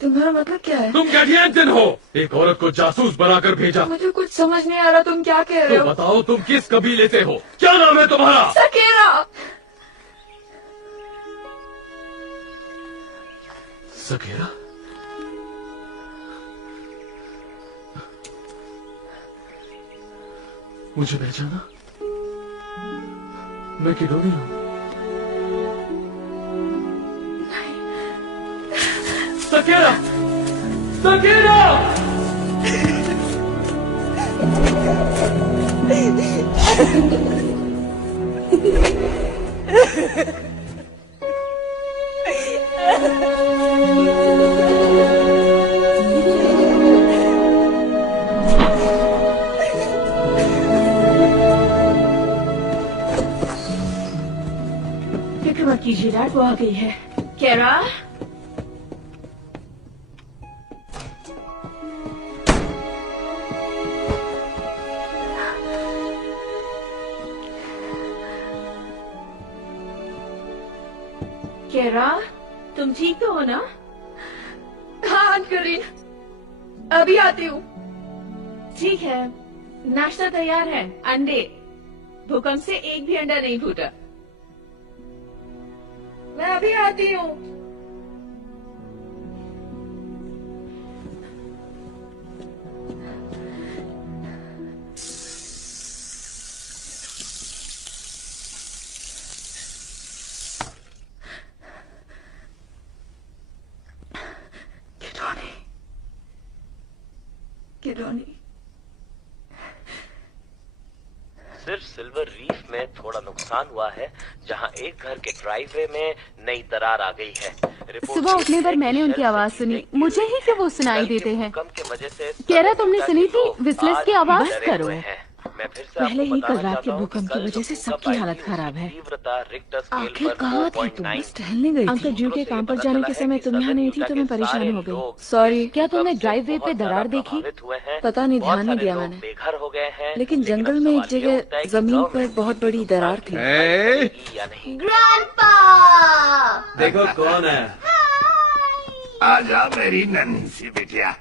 तुम्हारा मतलब क्या है? तुम गठियन हो। एक औरत को जासूस बनाकर भेजा। मुझे कुछ समझ नहीं आ रहा, तुम क्या कह रहे हो? बताओ तुम किस कबीले से हो? क्या नाम है तुम्हारा? सकेरा। सकेरा? मुझे पहचाना? मैं किडोनी हूँ। सकेरा! सकेरा! फिक्र मत कीजिए डैड, वो आ गई है। केरा, केरा, तुम ठीक तो हो ना? हाँ आंट करीन, अभी आती हूँ। ठीक है, नाश्ता तैयार है। अंडे, भूकंप से एक भी अंडा नहीं फूटा। मैं अभी आती हूँ। किडोनी, सिर्फ सिल्वर रीफ में थोड़ा नुकसान हुआ है, जहां एक घर के ड्राइववे में नई दरार आ गई है। सुबह उठने पर मैंने उनकी आवाज सुनी, मुझे ही क्यों वो सुनाई देते हैं। कह रहा तुमने सुनी थी विस्लर्स की आवाज? बस करो, पहले ही कल रात के भूकंप की वजह से सबकी हालत खराब है। आखिर कहाँ थे तुम? बस टहलने गई थी। अंकल ड्रू के काम पर जाने के समय तुम यहाँ नहीं थी तो मैं परेशान हो गई। सॉरी। क्या तुमने ड्राइववे पे दरार देखी? पता नहीं, ध्यान नहीं दिया मैंने, बेघर हो गए हैं। लेकिन जंगल में एक जगह जमीन पर बहुत बड़ी दरार थी। ग्रैंडपा! देखो कौन है। आजा मेरी नन्ही सी बिटिया।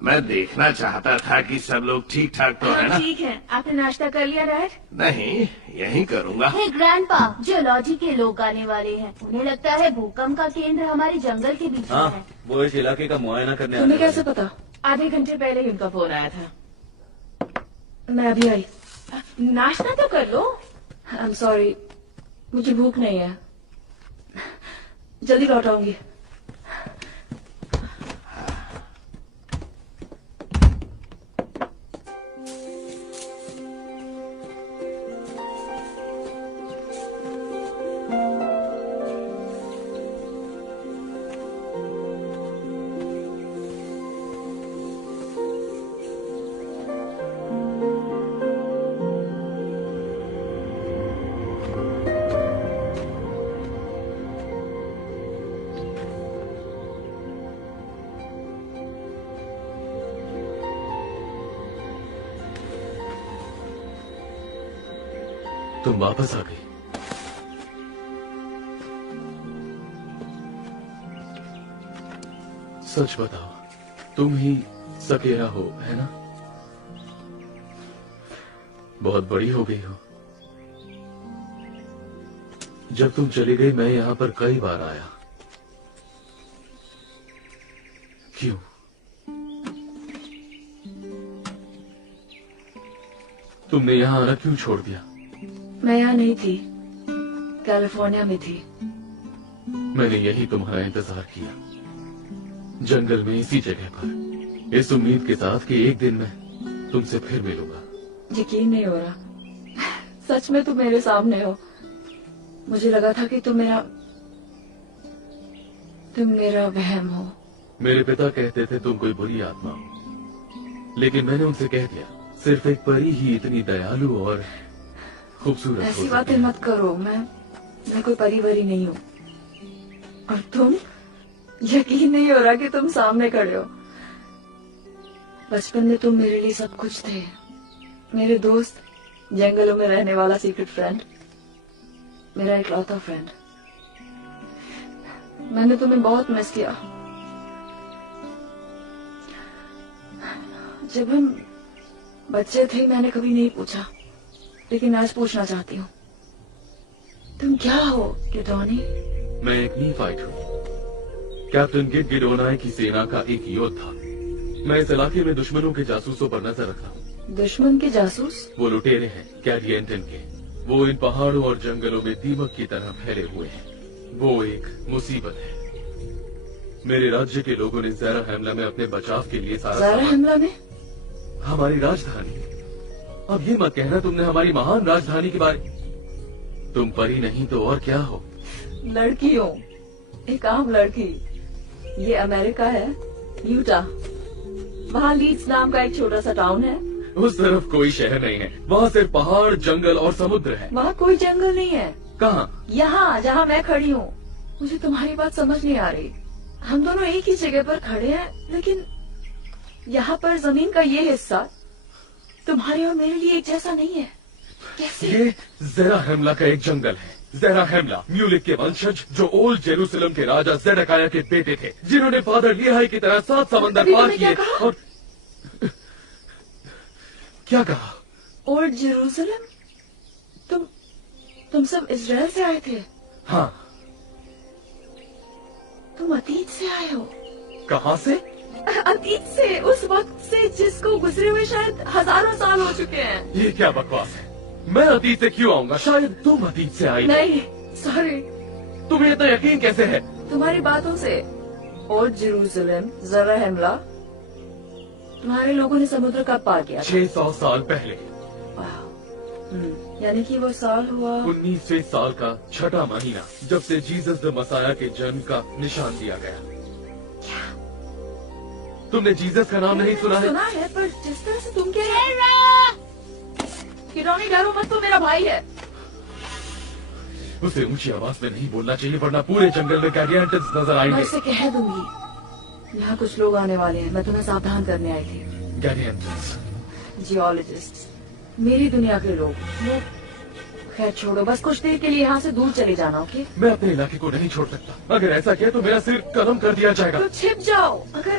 मैं देखना चाहता था कि सब लोग ठीक ठाक तो है ना? ठीक है। आपने नाश्ता कर लिया डैड? नहीं, यही करूँगा। हे ग्रैंडपा, जियोलॉजी के लोग आने वाले हैं। उन्हें लगता है भूकंप का केंद्र हमारे जंगल के बीच में है। वो इस इलाके का मुआयना करने तुम्हें कैसे पता? आधे घंटे पहले ही उनका फोन आया था। मैं अभी आई। नाश्ता तो कर लो। आई एम सॉरी, मुझे भूख नहीं है। जल्दी लौट आऊंगी। तुम वापस आ गई। सच बताओ, तुम ही सकेरा हो, है ना? बहुत बड़ी हो गई हो। जब तुम चली गई मैं यहां पर कई बार आया। क्यों? तुमने यहां आना क्यों छोड़ दिया? मैं यहाँ नहीं थी, कैलिफोर्निया में थी। मैंने यही तुम्हारा इंतजार किया, जंगल में इसी जगह पर, इस उम्मीद के साथ कि एक दिन मैं तुमसे फिर मिलूंगा। यकीन नहीं हो रहा, सच में तुम मेरे सामने हो। मुझे लगा था कि तुम मेरा वहम हो। मेरे पिता कहते थे तुम कोई बुरी आत्मा हो, लेकिन मैंने उनसे कह दिया सिर्फ एक परी ही इतनी दयालु और खूबसूरत हो। ऐसी बातें मत करो, मैं कोई परी वरी नहीं हूँ। और तुम, यकीन नहीं हो रहा कि तुम सामने खड़े हो। बचपन में तुम मेरे लिए सब कुछ थे, मेरे दोस्त, जंगलों में रहने वाला सीक्रेट फ्रेंड, मेरा इकलौता फ्रेंड। मैंने तुम्हें बहुत मिस किया। जब हम बच्चे थे मैंने कभी नहीं पूछा, लेकिन आज पूछना चाहती हूँ, तुम क्या हो गिडोनी? मैं एक नीफाइट हूँ, कैप्टन गिडोनाई की सेना का एक योद्धा। मैं इस इलाके में दुश्मनों के जासूसों पर नजर रखता हूँ। दुश्मन के जासूस? वो लुटेरे हैं कैरिएंटन के। वो इन पहाड़ों और जंगलों में दीमक की तरह फैले हुए हैं। वो एक मुसीबत है। मेरे राज्य के लोगों ने ज़रा हमला में अपने बचाव के लिए ज़रा हमला में? हमारी राजधानी। अब ये मत कहना तुमने हमारी महान राजधानी के बारे। तुम परी नहीं तो और क्या हो? लड़की हूँ, एक आम लड़की। ये अमेरिका है, यूटा। वहाँ लीड्स नाम का एक छोटा सा टाउन है। उस तरफ कोई शहर नहीं है, वहाँ सिर्फ पहाड़, जंगल और समुद्र है। वहाँ कोई जंगल नहीं है। कहाँ? यहाँ जहाँ मैं खड़ी हूँ। मुझे तुम्हारी बात समझ नहीं आ रही। हम दोनों एक ही जगह पर खड़े हैं, लेकिन यहाँ पर जमीन का ये हिस्सा तुम्हारे और मेरे लिए एक जैसा नहीं है। कैसे? ये ज़रा हमला का एक जंगल है। ज़रा हमला म्यूलिक के वंशज, जो ओल्ड जेरूसलम के राजा ज़ेडेकिया के बेटे थे, जिन्होंने फादर लिहाई की तरह 7 समंदर पार किए। और क्या कहा? Old Jerusalem? तुम सब इजराइल से आए थे? हाँ। तुम अतीत से आए हो? कहाँ से? अतीत से, उस वक्त से जिसको गुजरे हुए शायद हजारों साल हो चुके हैं। ये क्या बकवास है? मैं अतीत से क्यों आऊंगा? शायद तुम अतीत से आई। नहीं, सॉरी। तुम्हें इतना यकीन कैसे है? तुम्हारी बातों से। ओल्ड जेरूसलम, ज़रा हमला, तुम्हारे लोगों ने समुद्र का पार किया। 600 साल पहले। यानी कि वो साल हुआ 19वें साल का छठा महीना, जब से जीसस द मसाया के जन्म का निशान दिया गया। तुमने जीसस का नाम नहीं सुना है? सुना है, पर जिस तरह से तुम कह रहे किरोनी, डरो मत, तो मेरा भाई है। उसे ऊंची आवाज में नहीं बोलना चाहिए, वरना पूरे जंगल में गैडियंट्स नजर मैं आएंगे। उसे कह दूंगी यहाँ कुछ लोग आने वाले हैं, मैं तुम्हें सावधान करने आई थी। गैडियंट्स, जियोलॉजिस्ट, मेरी दुनिया के लोग। वो खैर छोड़ो, बस कुछ देर के लिए यहाँ से दूर चले जाना, ओके? मैं अपने इलाके को नहीं छोड़ सकता। अगर ऐसा किया तो मेरा सिर कलम कर दिया जाएगा। तो छिप जाओ। अगर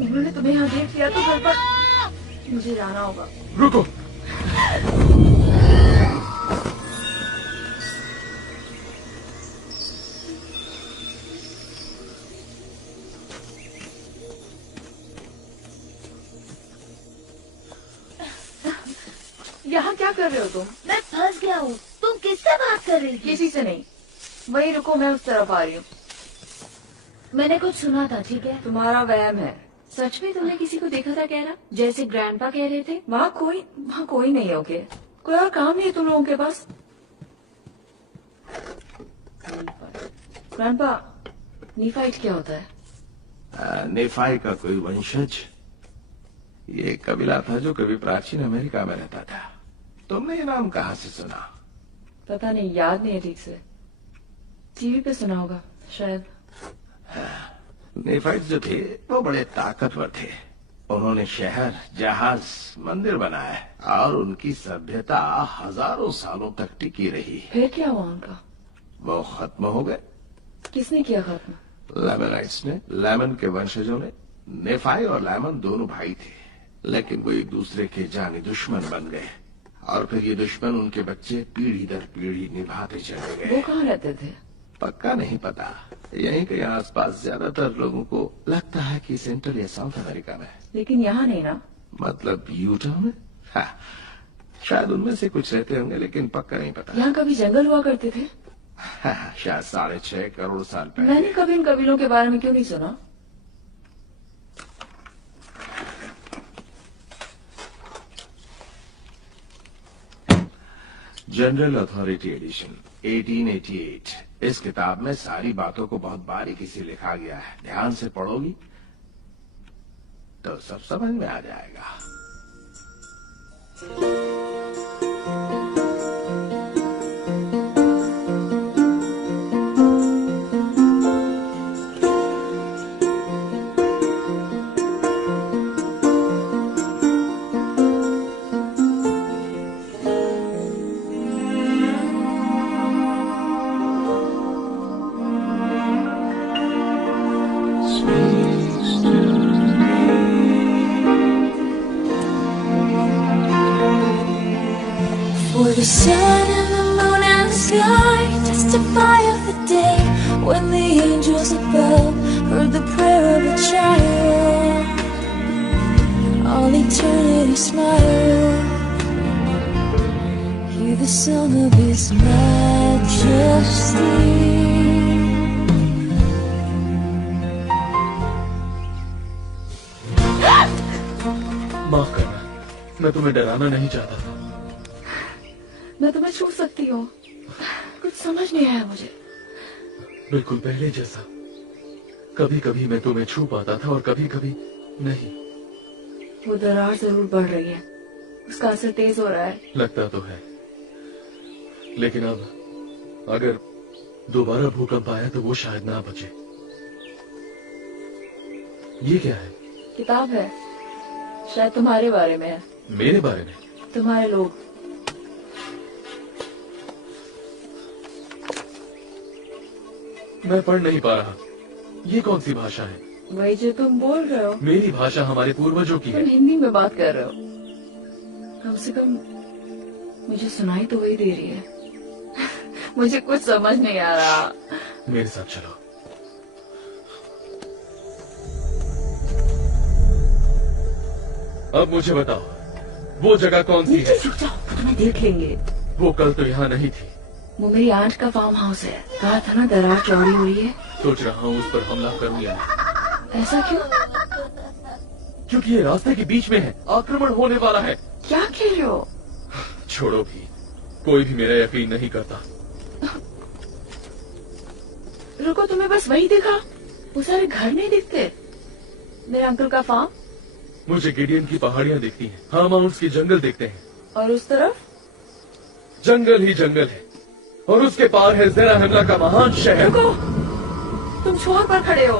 उन्होंने तुम्हें यहाँ देख लिया तो घर पर मुझे जाना होगा। रुको, यहाँ क्या कर रहे हो तुम? मैं फंस गया हूँ। तुम किससे बात कर रही थी? किसी से नहीं। वही रुको, मैं उस तरफ आ रही हूँ। मैंने कुछ सुना था, ठीक है? तुम्हारा वहम है। सच में तुमने किसी को देखा था कहना, जैसे ग्रैंडपा कह रहे थे? वहाँ कोई नहीं है, ओके? कोई और काम नहीं है तुम लोगों के पास? ग्रैंडपा, नीफाइट क्या होता है? नेफाई का कोई वंशज, ये कबीला था जो कभी प्राचीन अमेरिका में रहता था। तुमने ये नाम कहाँ से सुना? पता नहीं, याद नहीं है ठीक से। टीवी पे सुना होगा शायद। नेफाइट जो थे वो बड़े ताकतवर थे। उन्होंने शहर, जहाज, मंदिर बनाए और उनकी सभ्यता हजारों सालों तक टिकी रही। फिर क्या हुआ उनका? वो खत्म हो गए। किसने किया खत्म? लेमनाइट्स ने। लेमन के वंशजों ने। नेफाई और लेमन दोनों भाई थे, लेकिन वो एक दूसरे के जानी दुश्मन बन गए और फिर ये दुश्मन उनके बच्चे पीढ़ी दर पीढ़ी निभाते चले गए। वो कहाँ रहते थे? पक्का नहीं पता। यहीं के आसपास ज्यादातर लोगों को लगता है कि सेंट्रल या साउथ अमेरिका में। लेकिन यहाँ नहीं ना? मतलब यूटा में? हाँ, शायद उनमें से कुछ रहते होंगे, लेकिन पक्का नहीं पता। यहाँ कभी जंगल हुआ करते थे? हाँ, शायद 6.5 करोड़ साल पहले। मैंने कभी इन कबीलों के बारे में क्यों नहीं सुना? General authority edition 1888। इस किताब में सारी बातों को बहुत बारीकी से लिखा गया है। ध्यान से पढ़ोगी तो सब समझ में आ जाएगा। The sun and the moon and the sky testify of the day when the angels above heard the prayer of a child. All eternity smile, hear the song of His majesty. माफ करना, मैं तुम्हें डराना नहीं चाहता था। मैं तुम्हें छू सकती हूँ। कुछ समझ नहीं आया मुझे। बिल्कुल पहले जैसा। कभी कभी मैं तुम्हें छू पाता था और कभी कभी नहीं। वो दरार जरूर बढ़ रही है, उसका असर तेज हो रहा है। लगता तो है, लेकिन अब अगर दोबारा भूकंप आया तो वो शायद ना बचे। ये क्या है? किताब है, शायद तुम्हारे बारे में है। मेरे बारे में? तुम्हारे लोग। मैं पढ़ नहीं पा रहा। ये कौन सी भाषा है? वही जो तुम बोल रहे हो। मेरी भाषा हमारे पूर्वजों की है। तुम हिंदी में बात कर रहे हो। कम से कम मुझे सुनाई तो वही दे रही है। मुझे कुछ समझ नहीं आ रहा। मेरे साथ चलो। अब मुझे बताओ, वो जगह कौन सी है? छुप जाओ, तुम्हें देख लेंगे। वो कल तो यहाँ नहीं थी। वो मेरी आंट का फार्म हाउस है। कहा था ना दरार चौड़ी हो रही है। सोच रहा हूँ उस पर हमला करूँ या नहीं। ऐसा क्यों? क्योंकि ये रास्ते के बीच में है, आक्रमण होने वाला है। क्या कह रहे हो? छोड़ो भी, कोई भी मेरा यकीन नहीं करता। रुको, तुम्हें बस वही दिखा? वो सारे घर नहीं दिखते? मेरे अंकल का फार्म? मुझे गिडियन की पहाड़ियां दिखती हैं, हाँ माउंट्स की जंगल दिखते हैं। और उस तरफ? जंगल ही जंगल है, और उसके पार है ज़ेराहमला का महान शहर। रुको, तुम छोर पर खड़े हो,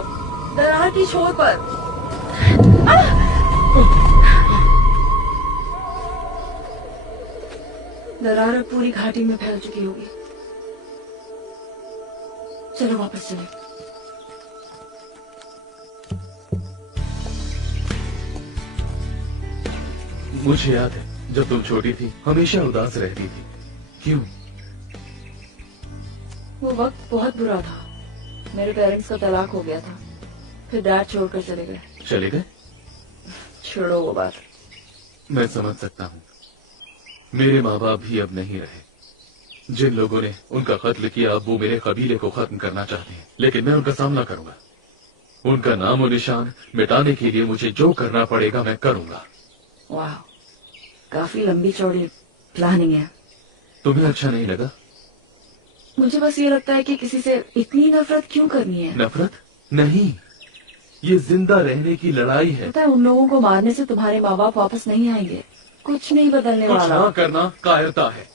दरार की छोर पर। दरार अब पूरी घाटी में फैल चुकी होगी। चलो वापस चले। मुझे याद है जब तुम छोटी थी हमेशा उदास रहती थी, क्यों? वो वक्त बहुत बुरा था। मेरे पेरेंट्स का तलाक हो गया था, फिर डैड छोड़कर चले गए। चले गए? छोड़ो वो बात। मैं समझ सकता हूँ, मेरे माँ बाप भी अब नहीं रहे। जिन लोगों ने उनका कत्ल किया अब वो मेरे कबीले को खत्म करना चाहते हैं, लेकिन मैं उनका सामना करूंगा। उनका नाम और निशान मिटाने के लिए मुझे जो करना पड़ेगा मैं करूंगा। वाह, काफी लंबी चौड़ी प्लानिंग है। तुम्हें अच्छा नहीं लगा? मुझे बस ये लगता है कि किसी से इतनी नफरत क्यों करनी है। नफरत नहीं, ये जिंदा रहने की लड़ाई है। पता है, उन लोगों को मारने से तुम्हारे माँ बाप वापस नहीं आएंगे। कुछ नहीं बदलने कुछ वाला। ना करना कायरता है।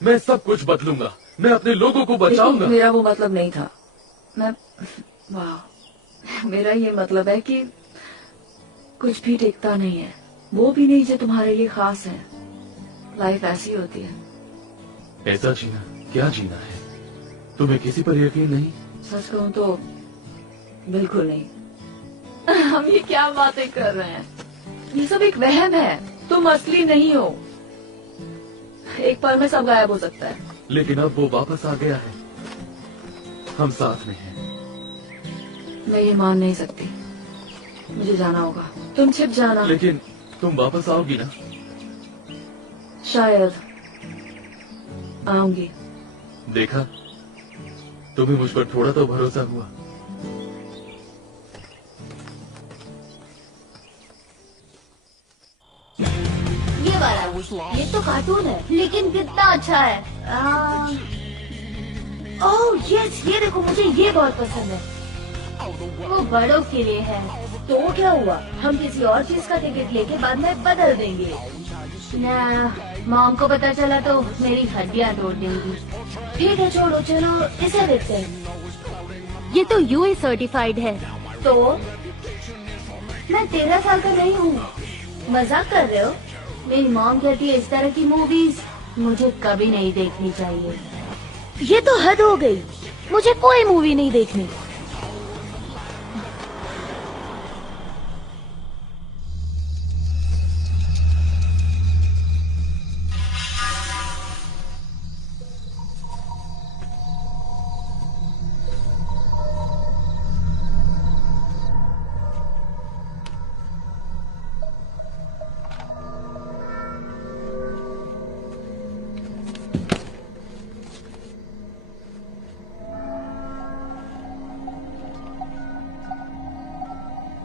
मैं सब कुछ बदलूंगा, मैं अपने लोगों को बचाऊंगा। मेरा वो मतलब नहीं था। वाह, मेरा ये मतलब है कि कुछ भी टिकता नहीं है, वो भी नहीं जो तुम्हारे लिए खास है। लाइफ ऐसी होती है। ऐसा जीना क्या जीना है? तुम्हें किसी पर यकीन नहीं? सच कहूँ तो बिल्कुल नहीं। हम ये क्या बातें कर रहे हैं? ये सब एक वहम है, तुम असली नहीं हो। एक पल में सब गायब हो सकता है। लेकिन अब वो वापस आ गया है, हम साथ में हैं। मैं ये मान नहीं सकती, मुझे जाना होगा। तुम छिप जाना। लेकिन तुम वापस आओगी ना? शायद आऊंगी। देखा, तुम्हें मुझ पर थोड़ा तो भरोसा हुआ। ये वाला, ये तो कार्टून है लेकिन कितना अच्छा है। ओह यस, ये देखो, मुझे ये बहुत पसंद है। वो बड़ों के लिए है। तो क्या हुआ, हम किसी और चीज का टिकट लेके बाद में बदल देंगे ना। मॉम को पता चला तो मेरी हड्डियां तोड़ देंगी। ठीक है छोड़ो, चलो इसे देखते हैं। ये तो यूए सर्टिफाइड है। तो मैं 13 साल का नहीं हूँ। मजाक कर रहे हो? मेरी मॉम कहती है इस तरह की मूवीज मुझे कभी नहीं देखनी चाहिए। ये तो हद हो गई, मुझे कोई मूवी नहीं देखनी।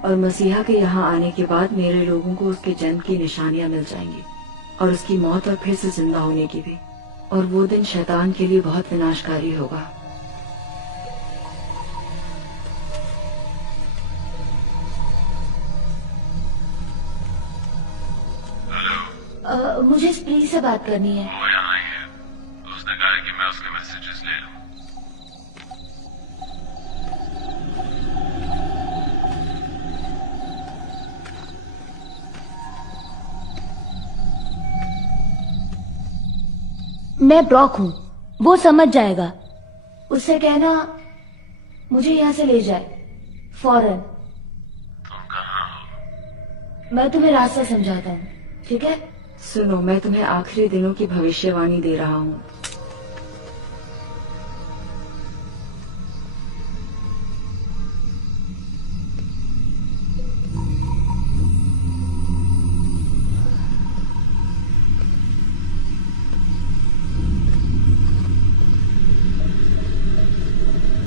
और मसीहा के यहाँ आने के बाद मेरे लोगों को उसके जन्म की निशानियां मिल जाएंगी, और उसकी मौत और फिर से जिंदा होने की भी। और वो दिन शैतान के लिए बहुत विनाशकारी होगा। मुझे स्प्री से बात करनी है। वो यहाँ ही है, उसने कहा कि मैं उसके मैसेजेस ले लूं। मैं ब्रॉक हूँ, वो समझ जाएगा। उससे कहना मुझे यहाँ से ले जाए फौरन। तुम कहाँ हो? मैं तुम्हें रास्ता समझाता हूँ, ठीक है? सुनो, मैं तुम्हें आखिरी दिनों की भविष्यवाणी दे रहा हूँ।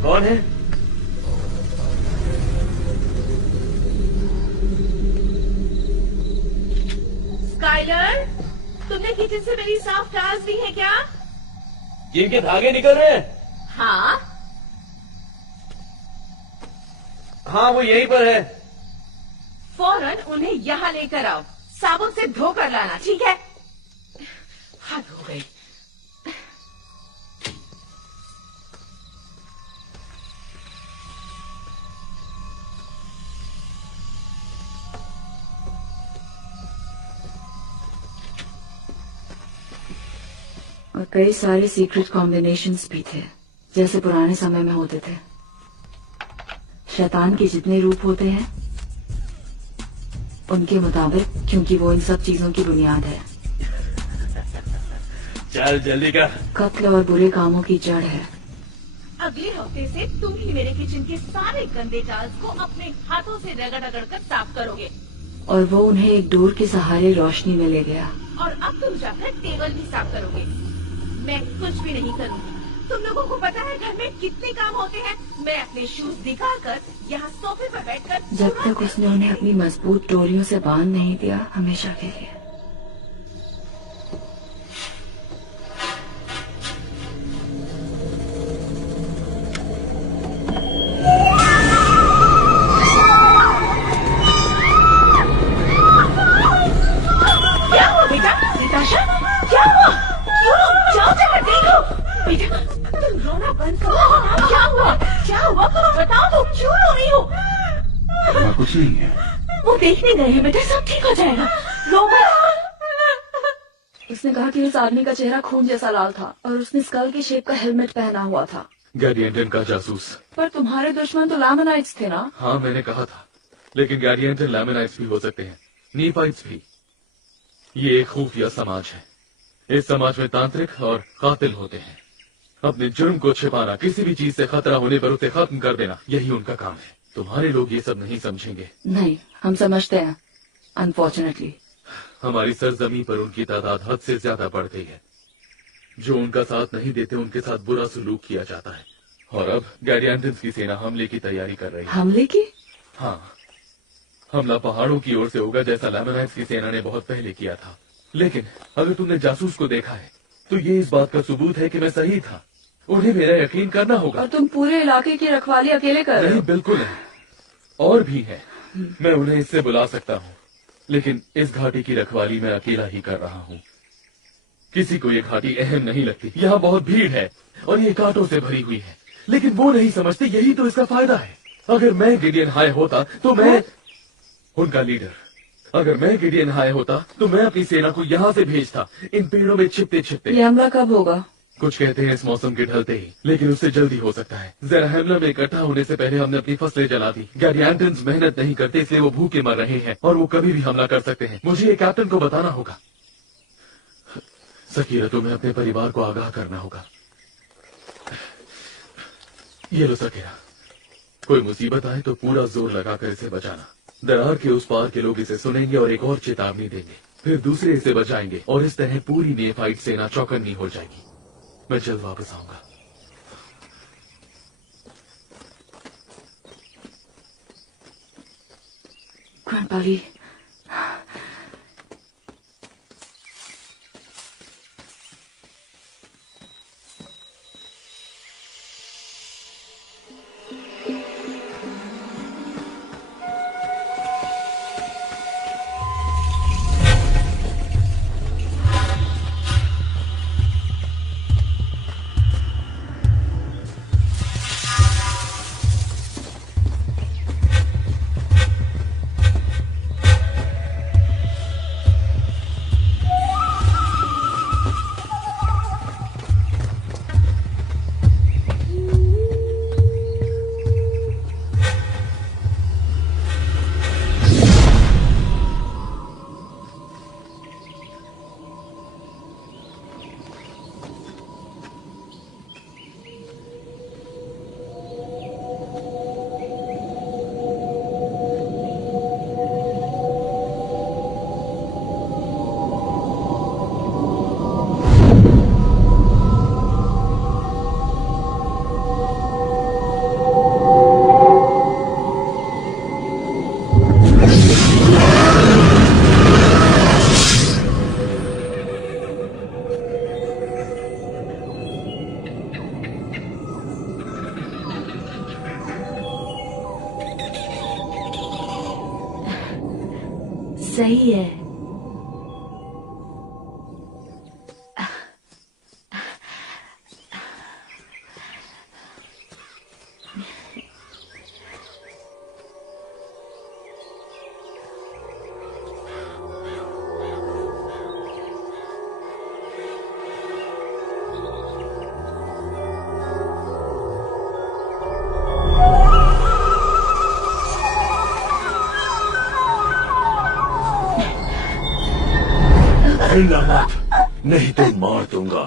कौन है? स्काइलर, तुमने किचन से कोई सॉफ्ट टास्क भी है क्या? जिनके धागे निकल रहे हैं। हाँ हाँ, वो यहीं पर है। फौरन उन्हें यहाँ लेकर आओ, साबुन से धोकर लाना, ठीक है? हद हो गई। और कई सारे सीक्रेट कॉम्बिनेशंस भी थे, जैसे पुराने समय में होते थे। शैतान के जितने रूप होते हैं उनके मुताबिक, क्योंकि वो इन सब चीजों की बुनियाद है। चल जल्दी कर। कत्ल और बुरे कामों की जड़ है। अगले हफ्ते से तुम ही मेरे किचन के सारे गंदे टाल्स को अपने हाथों से रगड़ कर साफ करोगे। और वो उन्हें एक डोर के सहारे रोशनी में ले गया। और अब तुम जाकर टेबल भी साफ करोगे। मैं कुछ भी नहीं करूँगी। तुम लोगों को पता है घर में कितने काम होते हैं। मैं अपने शूज दिखाकर यहाँ सोफे पर बैठकर, जब तक उसने उन्हें अपनी मजबूत डोरियों से बांध नहीं दिया, हमेशा के लिए। क्या हुआ बेटा? निताशा, क्या हुआ? क्यों? जाओ जरा देखो। बेटा तुम रोना बंद करो। क्या हुआ? क्या हुआ? बताओ तो, क्यों रो रही हो? कुछ नहीं है। वो देखने गए हैं बेटा, सब ठीक हो जाएगा। रो मत। उसने कहा कि उस आदमी का चेहरा खून जैसा लाल था और उसने स्कल की शेप का हेलमेट पहना हुआ था। गार्डियन का जासूस। पर तुम्हारे दुश्मन तो लैमनाइट्स थे ना? हाँ मैंने कहा था, लेकिन गार्डियन लैमनाइट्स भी हो सकते हैं, नीफाइट्स भी। ये एक खुफिया समाज है। इस समाज में तांत्रिक और कातिल होते हैं। अपने जुर्म को छिपाना, किसी भी चीज से खतरा होने पर उसे खत्म कर देना, यही उनका काम है। तुम्हारे लोग ये सब नहीं समझेंगे। नहीं, हम समझते हैं, अनफॉर्चुनेटली। हमारी सरजमी पर उनकी तादाद हद से ज्यादा बढ़ गई है। जो उनका साथ नहीं देते उनके साथ बुरा सलूक किया जाता है। और अब गार्डियंस की सेना हमले की तैयारी कर रही है। हमले की? हाँ, हमला पहाड़ों की ओर से होगा, जैसा लैमनाइट्स की सेना ने बहुत पहले किया था। लेकिन अगर तुमने जासूस को देखा है तो ये इस बात का सबूत है कि मैं सही था। उन्हें मेरा यकीन करना होगा। और तुम पूरे इलाके की रखवाली अकेले कर रहे हो? नहीं, बिल्कुल नहीं। और भी है, मैं उन्हें इससे बुला सकता हूँ, लेकिन इस घाटी की रखवाली मैं अकेला ही कर रहा हूँ। किसी को ये घाटी अहम नहीं लगती। यहाँ बहुत भीड़ है और ये कांटों से भरी हुई है, लेकिन वो नहीं समझते यही तो इसका फायदा है। अगर मैं गिडियन हाय होता तो मैं उनका लीडर, अगर मैं गिडियन हाय होता तो मैं अपनी सेना को यहाँ से भेजता, इन पेड़ों में छिपते छिपते। ये हमला कब होगा? कुछ कहते हैं इस मौसम के ढलते ही, लेकिन उससे जल्दी हो सकता है। ज़राहमला में इकट्ठा होने से पहले हमने अपनी फसलें जला दी। गार्डियंस मेहनत नहीं करते, इसलिए वो भूखे मर रहे हैं और वो कभी भी हमला कर सकते हैं। मुझे ये कैप्टन को बताना होगा। सकीरा, तुम्हें अपने परिवार को आगाह करना होगा। ये लो सकीरा, कोई मुसीबत आए तो पूरा जोर लगाकर इसे बचाना। दरार के उस पार के लोग इसे सुनेंगे और एक और चेतावनी देंगे, फिर दूसरे इसे बचाएंगे और इस तरह पूरी नेफाइट सेना चौकन्नी हो जाएगी। मैं जल्द वापस आऊंगा। ग्रैंडपा ली, सही है। हिलना मत, नहीं तो मार दूंगा।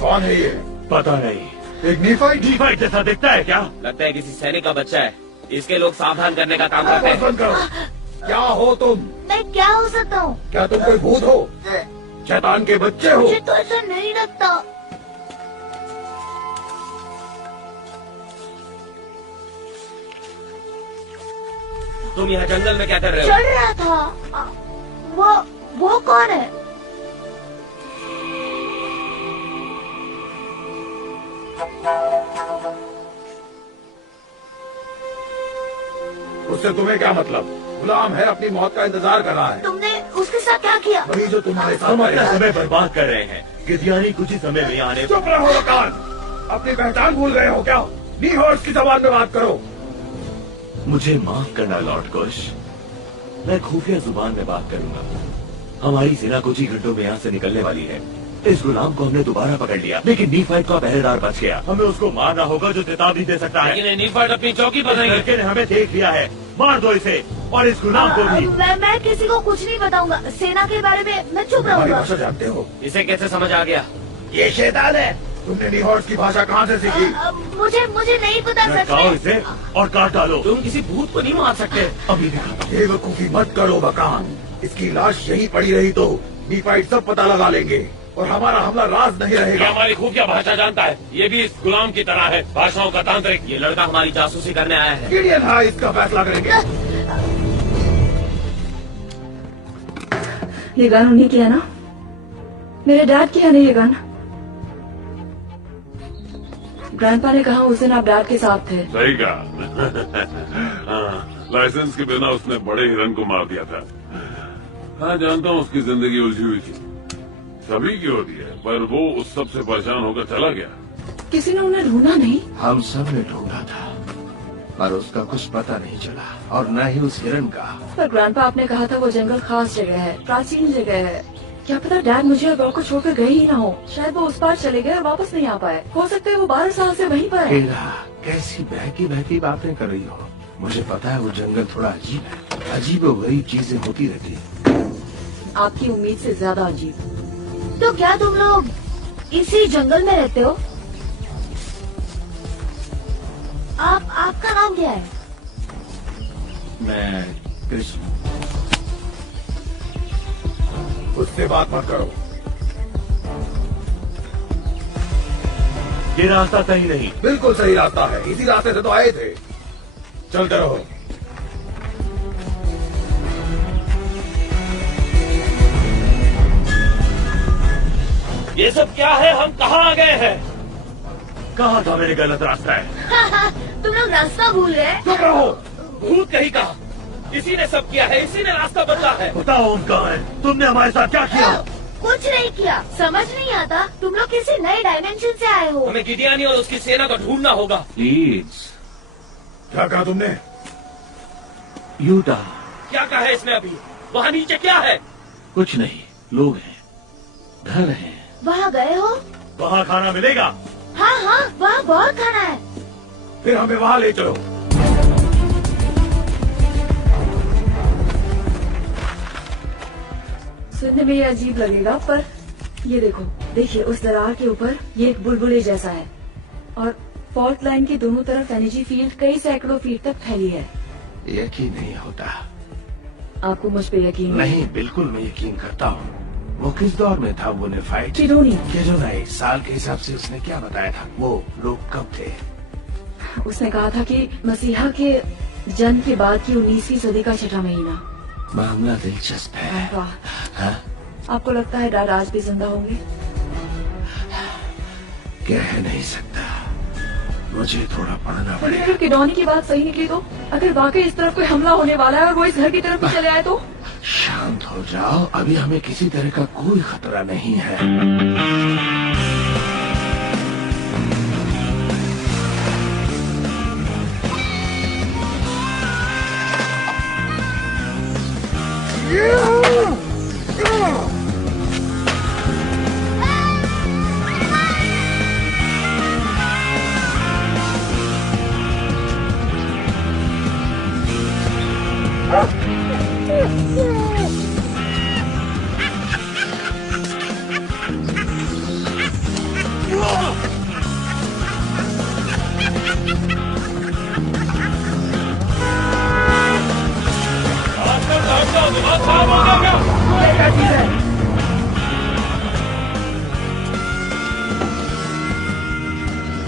कौन है ये? पता नहीं। एक नीफाइट? नीफाइट जैसा दिखता है क्या? लगता है किसी सैनिक का बच्चा है। इसके लोग सावधान करने का काम करते हैं। क्या हो तुम? मैं क्या हो सकता हूँ? क्या तुम कोई भूत हो? शैतान के बच्चे हो? मुझे तो ऐसा नहीं लगता। तुम यहाँ जंगल में क्या कर रहे हो? चढ़ रहा था। वो कौन है? उससे तुम्हें क्या मतलब? गुलाम है, अपनी मौत का इंतजार कर रहा है। तुमने उसके साथ क्या किया? वही जो तुम्हारे साथ हम अपना समय बर्बाद कर रहे हैं। गिद्यानी कुछ ही समय में आने। चुप रहो वकान। अपनी पहचान भूल गए हो क्या? नीहॉर्स की जबान में बात करो। मुझे माफ करना लॉर्ड कुश, मैं खुफिया जुबान में बात करूंगा। हमारी सेना कुछ ही घंटों में यहाँ से निकलने वाली है। इस गुलाम को हमने दोबारा पकड़ लिया, लेकिन नीफाइट का पहरेदार बच गया। हमें उसको मारना होगा जो चेतावनी दे सकता है। लेकिन नीफाइट अपनी चौकी बदलेंगे। लड़के ने हमें देख लिया है। मार दो इसे और इस गुलाम को भी। मैं किसी को कुछ नहीं बताऊंगा। सेना के बारे में मैं चुप रहूंगा। भाषा जानते हो? इसे कैसे समझ आ गया? ये शैतान है। तुमने नीहॉर्स की भाषा कहाँ से सीखी? मुझे नहीं पता सच में। इसे और काट डालो। तुम किसी भूत को नहीं मार सकते। अभी दिखाता हूँ। बेवकूफी मत करो वकान। इसकी लाश यहीं पड़ी रही तो नीफाइट सब पता लगा लेंगे और हमारा हमला राज नहीं रहेगा। ये हमारी खुफिया भाषा जानता है। ये भी इस गुलाम की तरह है, भाषाओं का तांत्रिक। ये लड़का हमारी जासूसी करने आया है। गिडियन हाई इसका फैसला करेंगे। ये गन उन्हीं की है ना? मेरे डैड की है ना ये गन? ग्रैंडपा ने कहा उस दिन आप डैड के साथ थे। सही कहा। लाइसेंस के बिना उसने बड़े हिरन को मार दिया था। हाँ जानता हूँ उसकी जिंदगी उलझी हुई थी, सभी की होती है, पर वो उस सब से परेशान होकर चला गया। किसी ने उन्हें ढूंढा नहीं? हम सब ने ढूंढा था पर उसका कुछ पता नहीं चला और न ही उस हिरन का। पर ग्रैंडपा आपने कहा था वो जंगल खास जगह है, प्राचीन जगह है। क्या पता डैड मुझे और ब्रॉक को छोड़कर गए ही ना हो। शायद वो उस पार चले गए और वापस नहीं आ पाए। हो सकता है वो 12 साल से वहीं पर है। कैसी बहकी बहकी बातें कर रही हो? मुझे पता है वो जंगल थोड़ा अजीब है। अजीब और गरीब चीजें होती रहती है। आपकी उम्मीद से ज्यादा अजीब। तो क्या तुम लोग इसी जंगल में रहते हो? आपका नाम क्या है? मैं कृष्ण। उससे बात मत करो। ये रास्ता सही नहीं। बिल्कुल सही रास्ता है, इसी रास्ते से तो आए थे। चलते रहो। ये सब क्या है? हम कहाँ आ गए हैं? कहा था मैंने गलत रास्ता है। तुम लोग रास्ता भूल गए। चुप रहो। भूत कहीं कहा? इसी ने सब किया है, इसी ने रास्ता बदला है। बताओ हम कहाँ हैं? तुमने हमारे साथ क्या किया? कुछ नहीं किया। समझ नहीं आता, तुम लोग किसी नए डायमेंशन से आए हो। हमें गिडियानी और उसकी सेना को ढूंढना होगा। प्लीज। क्या कहा तुमने? यूटा। क्या कहा है इसने अभी? वहाँ नीचे क्या है? कुछ नहीं, लोग हैं, घर है। वहाँ गए हो? वहाँ खाना मिलेगा? हाँ, वहाँ बहुत खाना है। फिर हमें वहाँ ले चलो। सुनने में ये अजीब लगेगा पर ये देखिए उस दरार के ऊपर ये एक बुलबुले जैसा है और फॉल्ट लाइन के दोनों तरफ एनर्जी फील्ड कई सैकड़ों फीट तक फैली है। यकीन नहीं होता। आपको मुझ पे यकीन नहीं? बिल्कुल मैं यकीन करता हूँ। वो किस दौर में था वो ने फाइट? चिडोनी। साल के हिसाब से उसने क्या बताया था? वो लोग कब थे? उसने कहा था कि मसीहा के जन्म के बाद की 19वीं सदी का छठा महीना। मामला दिलचस्प है। वाह, हाँ? आपको लगता है डैड आज भी जिंदा होंगे? कह नहीं सकता, मुझे थोड़ा पढ़ना लेकिन पड़ेगा। अगर किडौनी की बात सही निकली तो, अगर वाकई इस तरफ कोई हमला होने वाला है और वो इस घर की तरफ ही चले आए तो? शांत हो जाओ, अभी हमें किसी तरह का कोई खतरा नहीं है।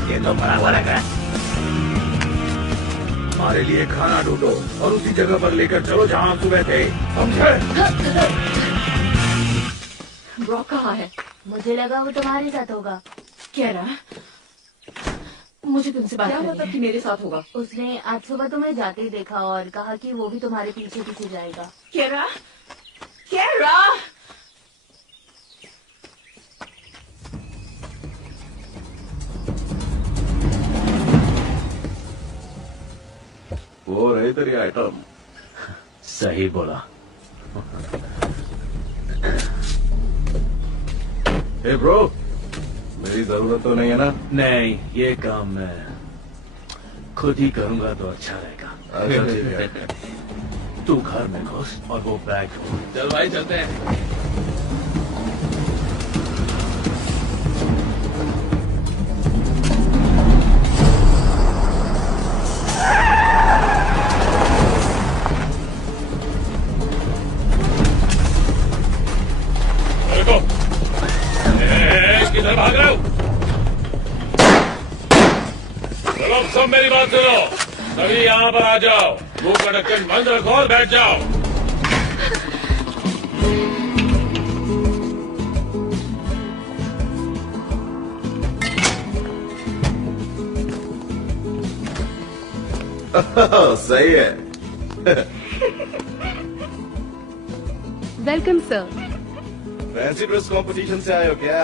ये तो बड़ा हुआ लग रहा है। हमारे लिए खाना ढूंढो और उसी जगह पर लेकर चलो जहाँ हम सुबह थे, समझे? ब्रॉक कहाँ है? मुझे लगा वो तुम्हारे साथ होगा। कह रहा मुझे तुमसे बात करनी है। कि मेरे साथ होगा? उसने आज सुबह तुम्हें जाते ही देखा और कहा कि वो भी तुम्हारे पीछे पीछे जाएगा। कह रहा वो रही तेरी आइटम। सही बोला। हे ब्रो, मेरी जरूरत तो नहीं है ना? नहीं, ये काम मैं खुद ही करूंगा तो अच्छा रहेगा। अच्छा ठीक है। तू घर में घुस और वो बैग ढूंढ। चल भाई चलते हैं। देखो, किधर भाग रहे हो? चलो सब मेरी बात सुनो, सभी यहाँ पर आ जाओ, मुंह का ढक्कन बंद रखो और बैठ जाओ। सही है। Welcome sir. Fancy dress competition से आए हो क्या?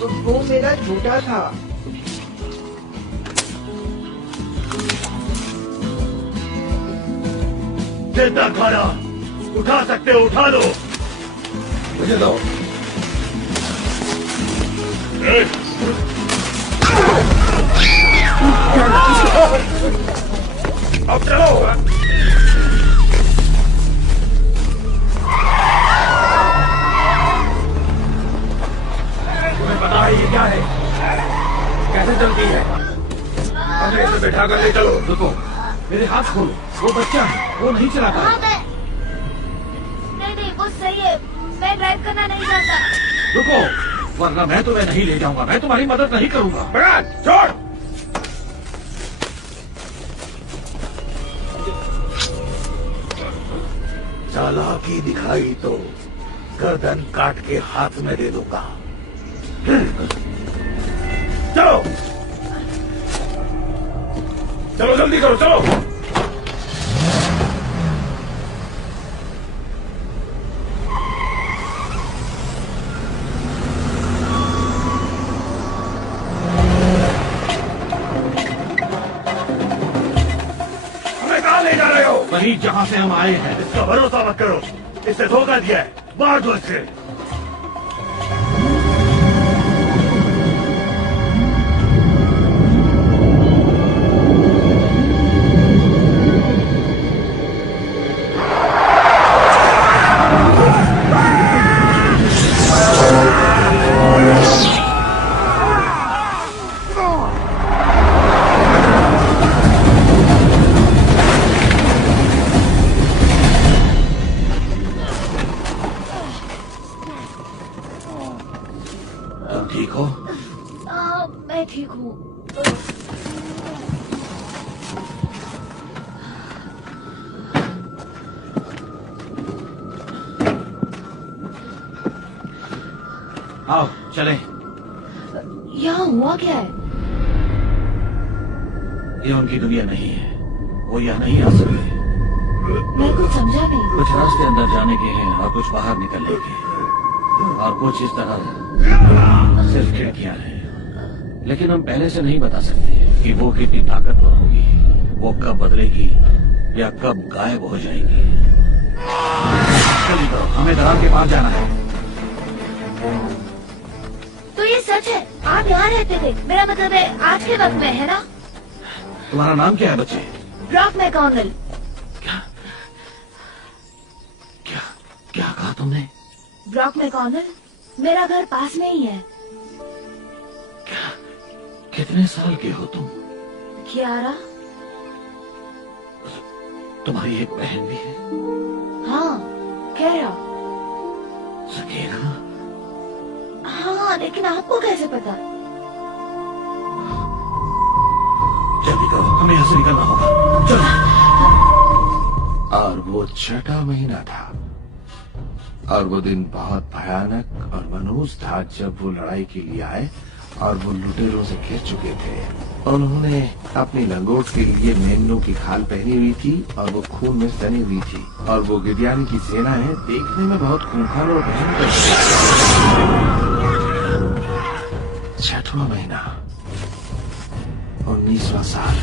तो वो मेरा छोटा था। जिंदा खाना उठा सकते हो, उठा लो। मुझे दो। अब चलो। तुम्हें पता है ये क्या है? कैसे चलती है? अरे इसे बैठा कर ले चलो। रुको, मेरे हाथ खोलो। वो बच्चा है, वो नहीं चलाता। हाँ, नहीं वो सही है, मैं ड्राइव करना नहीं चाहता। रुको, वरना मैं तुम्हें नहीं ले जाऊंगा। मैं तुम्हारी मदद नहीं करूंगा। छोड़। चालाकी दिखाई तो गर्दन काट के हाथ में दे दूंगा। चलो चलो जल्दी करो, चलो। हमें कहाँ ले जा रहे हो? वहीं जहाँ से हम आए हैं। इसका भरोसा मत करो, इससे धोखा दिया है। मार दो इसे। हो? मैं ठीक हूँ। आओ चले। यहाँ हुआ क्या है? ये उनकी दुनिया नहीं है, वो यहाँ नहीं आ सकते। मैं कुछ समझा नहीं। कुछ रास्ते अंदर जाने के हैं और कुछ बाहर निकलने के, और कुछ इस तरह सिर्फ खिड़कियां हैं। लेकिन हम पहले से नहीं बता सकते कि वो कितनी ताकतवर होगी, वो कब बदलेगी या कब गायब हो जाएगी। चलिए तो, हमें दरार के पास जाना है। तो ये सच है, आप यहाँ रहते थे? मेरा मतलब है आज के वक्त में, है ना? तुम्हारा नाम क्या है बच्चे? ब्रॉक मैकॉनल। क्या कहा तुमने? ब्रॉक मैकॉनल, मेरा घर पास में ही है। कितने साल के हो तुम? 11। तुम्हारी एक बहन भी है? हाँ, कैरा। सकेरा? हाँ, लेकिन आपको कैसे पता? जल्दी करो, हमें यहाँ से निकलना होगा। चलो। और वो 6वां महीना था, और वो दिन बहुत भयानक और मनहूस था जब वो लड़ाई के लिए आए और वो लुटेरों से घिर चुके थे। उन्होंने अपनी लंगोट के लिए मेमनों की खाल पहनी हुई थी और वो खून में सनी हुई थी, और वो गिडियानी की सेना है, देखने में बहुत खूंखार और भयंकर। 6वां महीना, 19वां साल।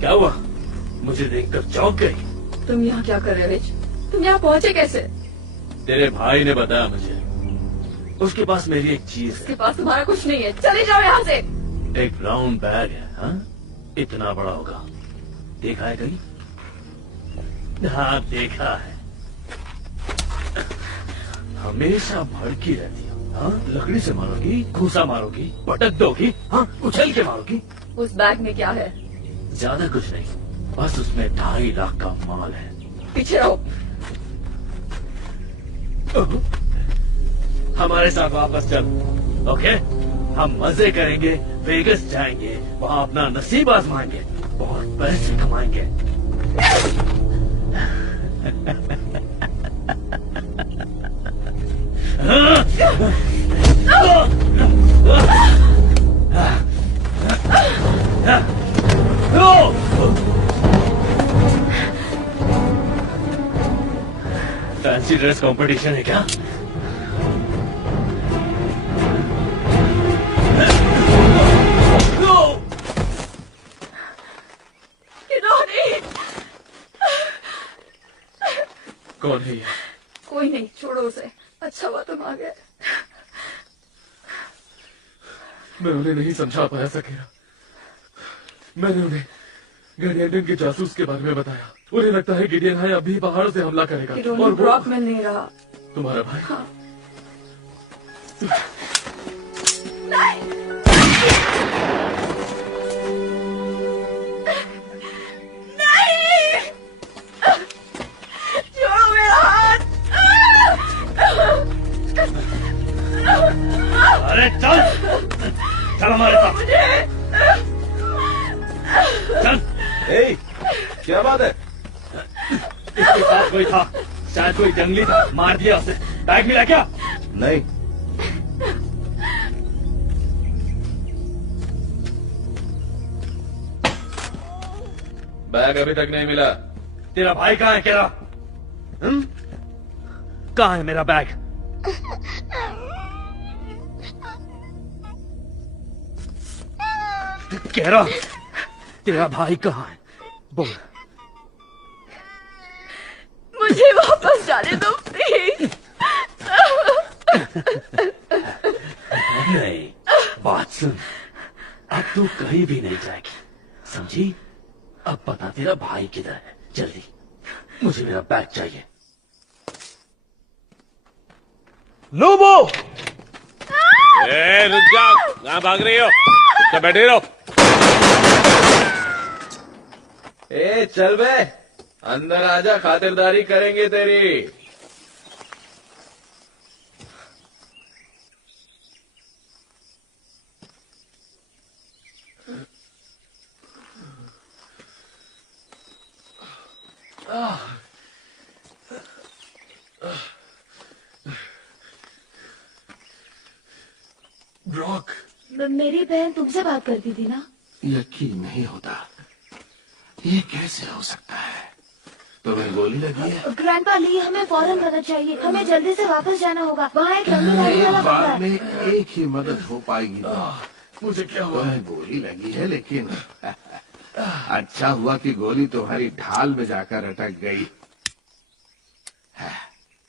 क्या हुआ? मुझे देखकर चौंक गई। तुम यहाँ क्या कर रहे हो रिच? तुम यहाँ पहुँचे कैसे? तेरे भाई ने बताया मुझे। उसके पास मेरी एक चीज है। उसके पास तुम्हारा कुछ नहीं है, चले जाओ यहाँ से। एक ब्राउन बैग है। हाँ, इतना बड़ा होगा। देखा है कहीं? हाँ, देखा है। हमेशा भड़की रहती हो। हाँ, लकड़ी से मारोगी, घूसा मारोगी, पटक दोगी, हाँ, उछल के मारोगी। उस बैग में क्या है? ज्यादा कुछ नहीं, बस उसमें 2.5 लाख का माल है। पीछे रहो। हमारे साथ वापस चल, ओके? हम मजे करेंगे, वेगस जाएंगे, वहाँ अपना नसीब आजमाएंगे, बहुत पैसे कमाएंगे। फैंसी ड्रेस कंपटीशन है क्या? कौन है ये? कोई नहीं, छोड़ो उसे। अच्छा हुआ तुम आ गए। मैं उन्हें नहीं समझा पाया सकेरा। मैंने उन्हें गिडियन के जासूस के बारे में बताया। उन्हें लगता है गिडियन है अभी पहाड़ से हमला करेगा। और ब्रॉक में नहीं रहा। तुम्हारा भाई? हाँ। नहीं। नहीं। छोड़ो मेरा हाथ। अरे चल, चल हमारे साथ। चल। ए, क्या बात है? इसके साथ कोई था, शायद कोई जंगली था, मार दिया उसे। बैग मिला क्या? नहीं। बैग अभी तक नहीं मिला। तेरा भाई कहाँ है? केरा, कहाँ है मेरा बैग? केरा, तेरा भाई कहाँ है? बोल। मुझे वापस जाने दो प्लीज। नहीं, बात सुन, अब तू कहीं भी नहीं जाएगी, समझी? अब बता तेरा भाई किधर है, जल्दी, मुझे मेरा बैग चाहिए। लोबो! रुक जाओ, कहाँ भाग रही हो? तो बैठे रहो। चल बे, अंदर आजा, खातिरदारी करेंगे तेरी। ब्रॉक, मेरी बहन तुमसे बात करती थी ना? यकीन नहीं होता, ये कैसे हो सकता है? तुम्हें गोली लगी है? ग्रैंडपा ली, हमें फौरन मदद चाहिए, हमें जल्दी से वापस जाना होगा। वहाँ एक लंबी गाड़ी वाला खड़ा बाद है। में एक ही मदद हो पाएगी। मुझे क्या हुआ? तुम्हें गोली लगी है, लेकिन अच्छा हुआ कि गोली तुम्हारी ढाल में जाकर अटक गई।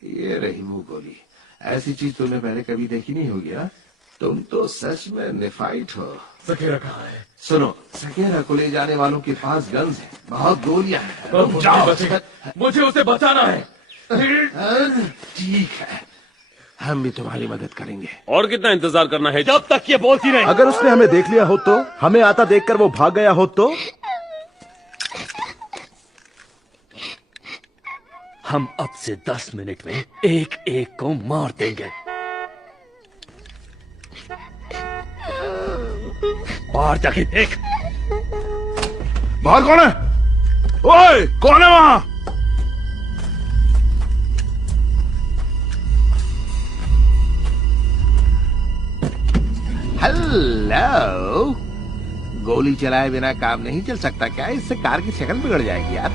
ये रही वो गोली। ऐसी चीज तुमने पहले कभी देखी नहीं होगी ना? तुम तो सच में निफाइट हो। सकेरा कहाँ है? सुनो, सकेरा को ले जाने वालों के पास गन्स है, बहुत गोलियां हैं। तुम जाओ, मुझे उसे बचाना है। ठीक है, हम भी तुम्हारी मदद करेंगे। और कितना इंतजार करना है? जब तक ये बोलती नहीं। अगर उसने हमें देख लिया हो तो, हमें आता देखकर वो भाग गया हो तो? हम अब से 10 मिनट में एक एक को मार देंगे। बाहर जाके देख। बाहर कौन है? ओए, कौन है वहां? हेलो, गोली चलाए बिना काम नहीं चल सकता क्या? इससे कार की शक्ल बिगड़ जाएगी यार।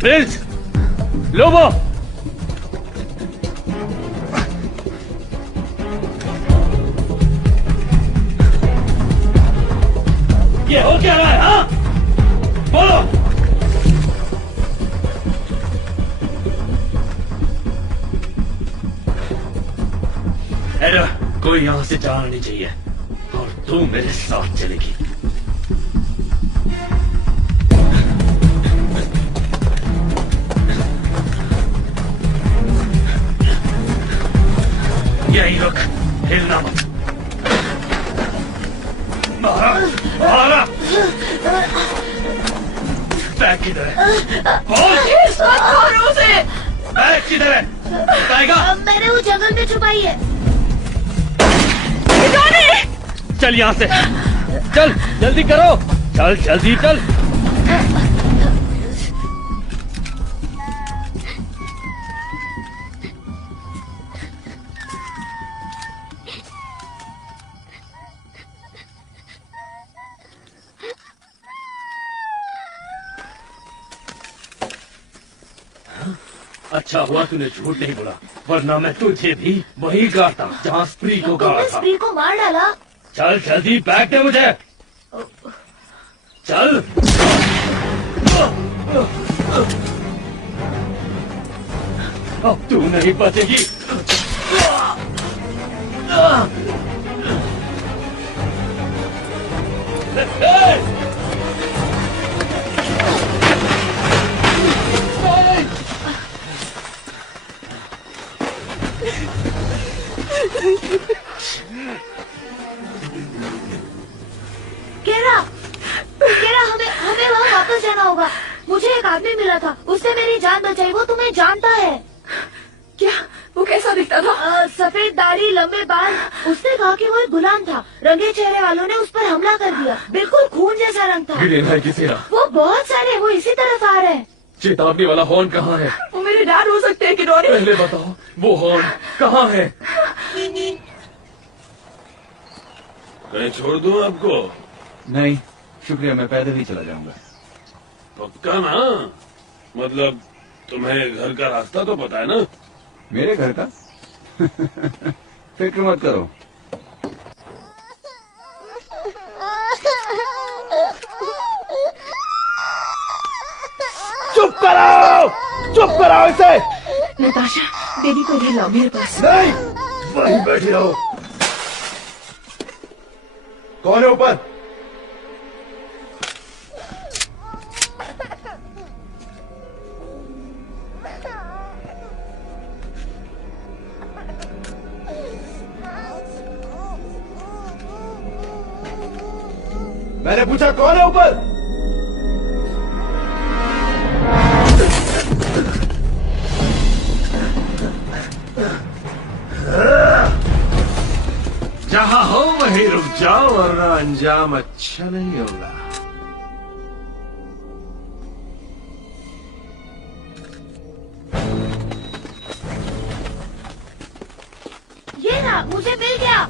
प्रिंस, लोबो, ये हो क्या रहा है? हाँ, बोलो। अरे, कोई यहां से जाना नहीं चाहिए और तू मेरे साथ चलेगी। यही रुक, हिलना मत। मारा बैग किधर है? बैग किधर है? बताएगा? मैंने वो जंगल में छुपाई है। चल यहाँ से, चल जल्दी करो, चल जल्दी चल। अच्छा हुआ तूने झूठ नहीं बोला, वरना मैं तुझे भी वही गाता जहाँ स्प्री को गाड़ा था। स्प्री को मार डाला। चल जल्दी बैग दे मुझे, चल। अब तू नहीं बचेगी। केरा, केरा, हमें वहाँ वापस जाना होगा। मुझे एक आदमी मिला था, उसने मेरी जान बचाई। वो तुम्हें जानता है क्या? वो कैसा दिखता था? सफेद दाढ़ी, लंबे बाल। उसने कहा कि वो एक गुलाम था। रंगे चेहरे वालों ने उस पर हमला कर दिया। बिल्कुल खून जैसा रंग था। गिडेन है किसी ना? वो बहुत सारे, वो इसी तरफ आ रहे हैं। चेतावनी वाला हॉर्न कहाँ है? वो मेरे डैड हो सकते हैं किडोरी। पहले बताओ वो हॉर्न कहाँ है? कहीं छोड़ दूं आपको? नहीं शुक्रिया, मैं पैदल ही चला जाऊंगा। पक्का ना? मतलब तुम्हें घर का रास्ता तो पता है ना? मेरे घर का? फिक्र मत करो। कराओ, चुप कराओ इसे। नताशा, बेबी को इधर लाओ मेरे पास। नहीं, वहीं बैठी रहो। कौन है ऊपर? मैंने पूछा कौन है ऊपर? जहां हो वहीं रुक जाओ वरना अंजाम अच्छा नहीं होगा। ये ना, मुझे मिल गया।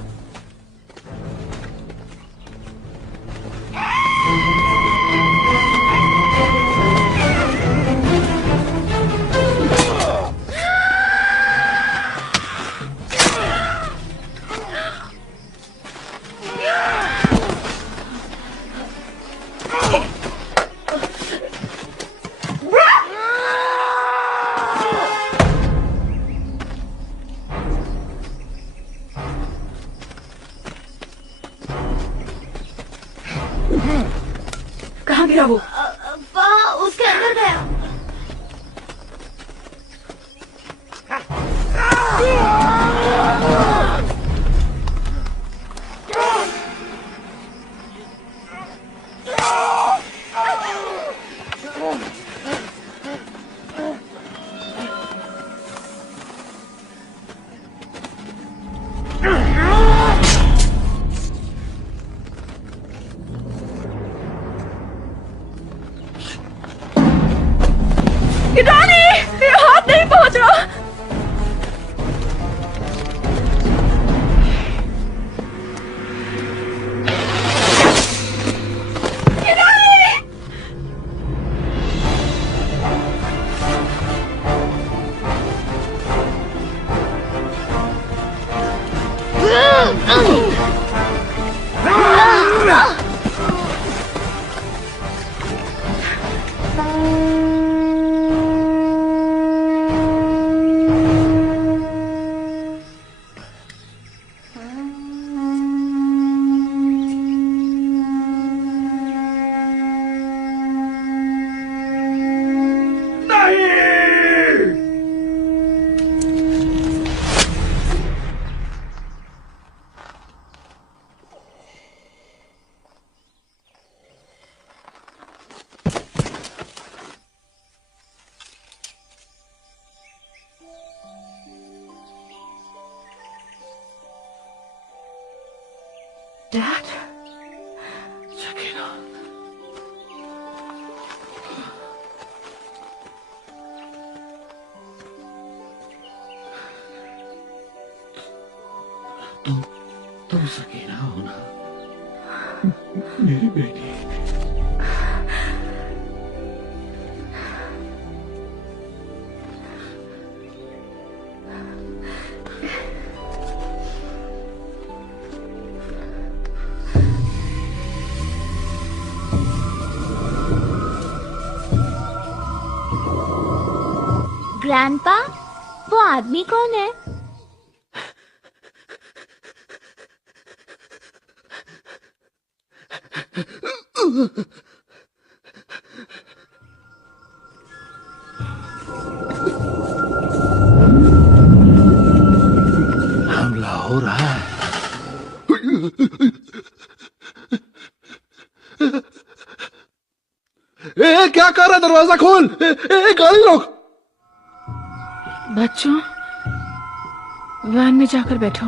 कहाँ गिरा वो? वहाँ उसके अंदर गया। गिटानी, ये हाथ नहीं पहुंच रहा। Dad? शकीना, तुम शकीना हो ना, मेरी बेटी। ग्रैंडपा, वो आदमी कौन है? हमला हो रहा है। क्या कर रहा है? दरवाजा खोल। गाड़ी रोक। बच्चों, वैन में जाकर बैठो।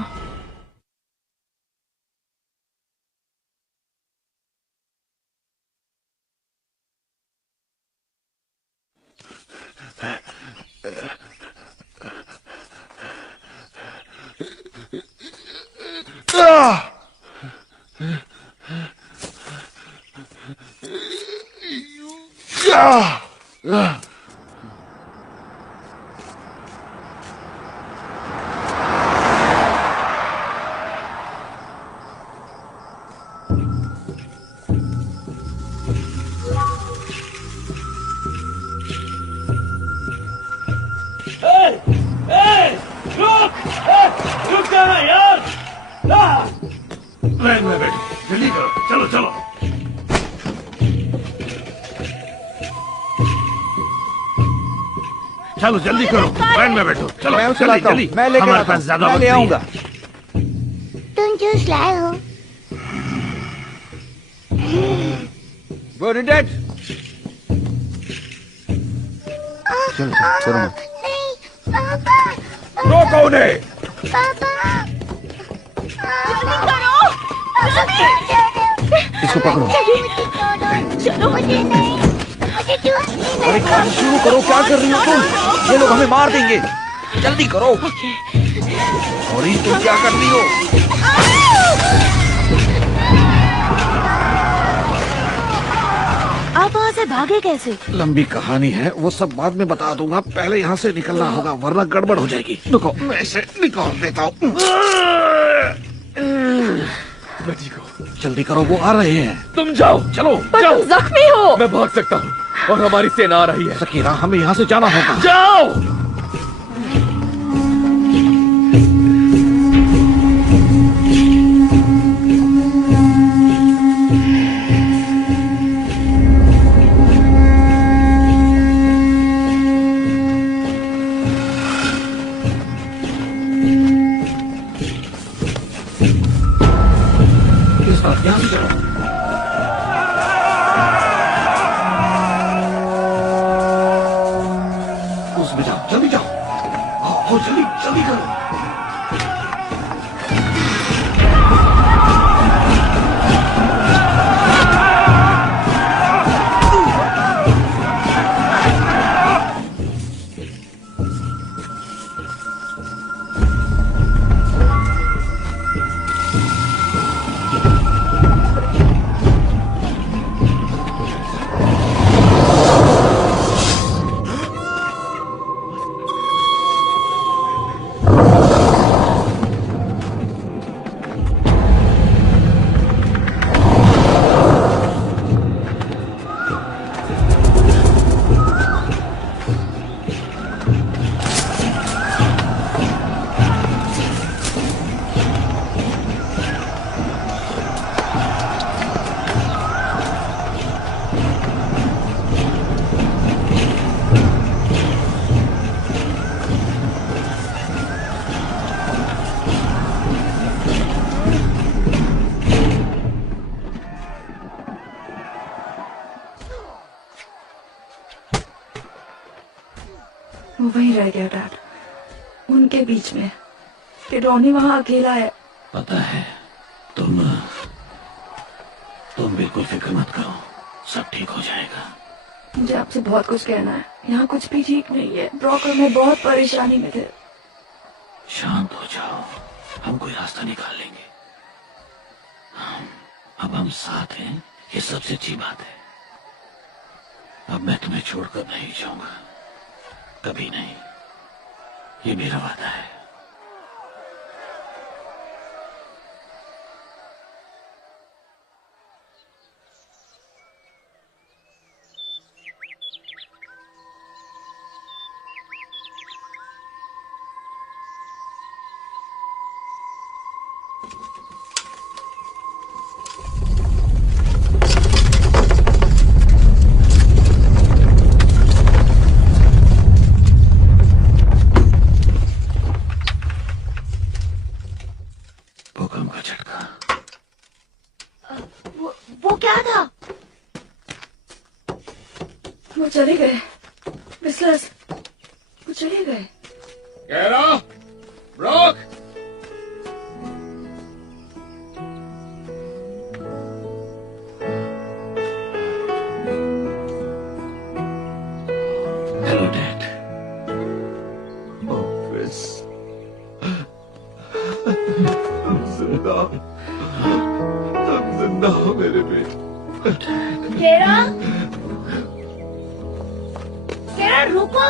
लाइन में बैठो, जल्दी करो, चलो चलो। चलो जल्दी करो, लाइन में बैठो, चलो मैं जल्दी जल्दी। मैं लेकर हमारे आता पास हूँ, ज्यादा मैं वक्त ले नहीं आऊंगा। तुम जूस लाए हो? Good dad. चलो छोड़ो मत। नहीं पापा। रोको उन्हें। पापा जल्दी करो, इसको पकड़ो। चलो मुझे नहीं, मुझे जूस नहीं। अरे काम शुरू करो, क्या कर रही हो तुम? ये लोग हमें मार देंगे, जल्दी करो। और तुम क्या कर रही हो? आप वहाँ से भागे कैसे? लंबी कहानी है, वो सब बाद में बता दूंगा। पहले यहाँ से निकलना होगा, वरना गड़बड़ हो जाएगी। रुको, मैं इसे निकाल देता हूँ। बची को जल्दी करो, वो आ रहे हैं। तुम जाओ, चलो जाओ। तुम जख्मी हो। मैं भाग सकता हूँ और हमारी सेना आ रही है। सकीना, हमें यहाँ से जाना होगा। जाओ। यहाँ से चलो। उसमें जाओ, जल्दी जाओ। आओ जल्दी जल्दी करो। वो वहीं रह गया डैड, उनके बीच में। कि रॉनी वहाँ अकेला है। पता है, तुम बिल्कुल फिक्र मत करो, सब ठीक हो जाएगा। मुझे आपसे बहुत कुछ कहना है। यहाँ कुछ भी ठीक नहीं है। ब्रॉक और मैं बहुत परेशानी में थे। शांत हो जाओ, हम कोई रास्ता निकाल लेंगे। अब हम साथ हैं, ये सबसे अच्छी बात है। अब मैं तुम्हें छोड़कर नहीं जाऊंगा, कभी नहीं, ये मेरा वादा है। भूकंप का झटका। वो क्या था? वो चले गए। बिस्लर्स, वो चले गए। कैरा, ब्रॉक, हेलो डैड। जिंदा हो मेरे बेटे। केरा, केरा रुको।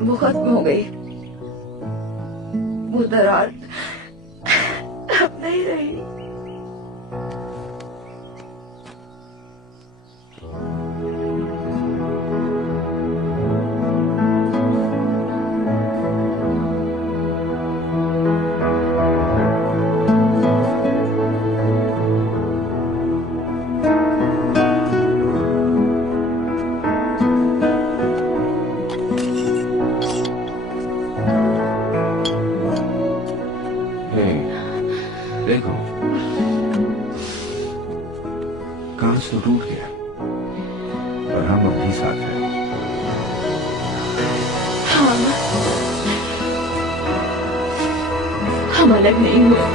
वो खत्म हो गई। वो दरार अब नहीं रही। देखो कांच तो टूट गया और हम अब भी साथ हैं। हम अलग नहीं हुए।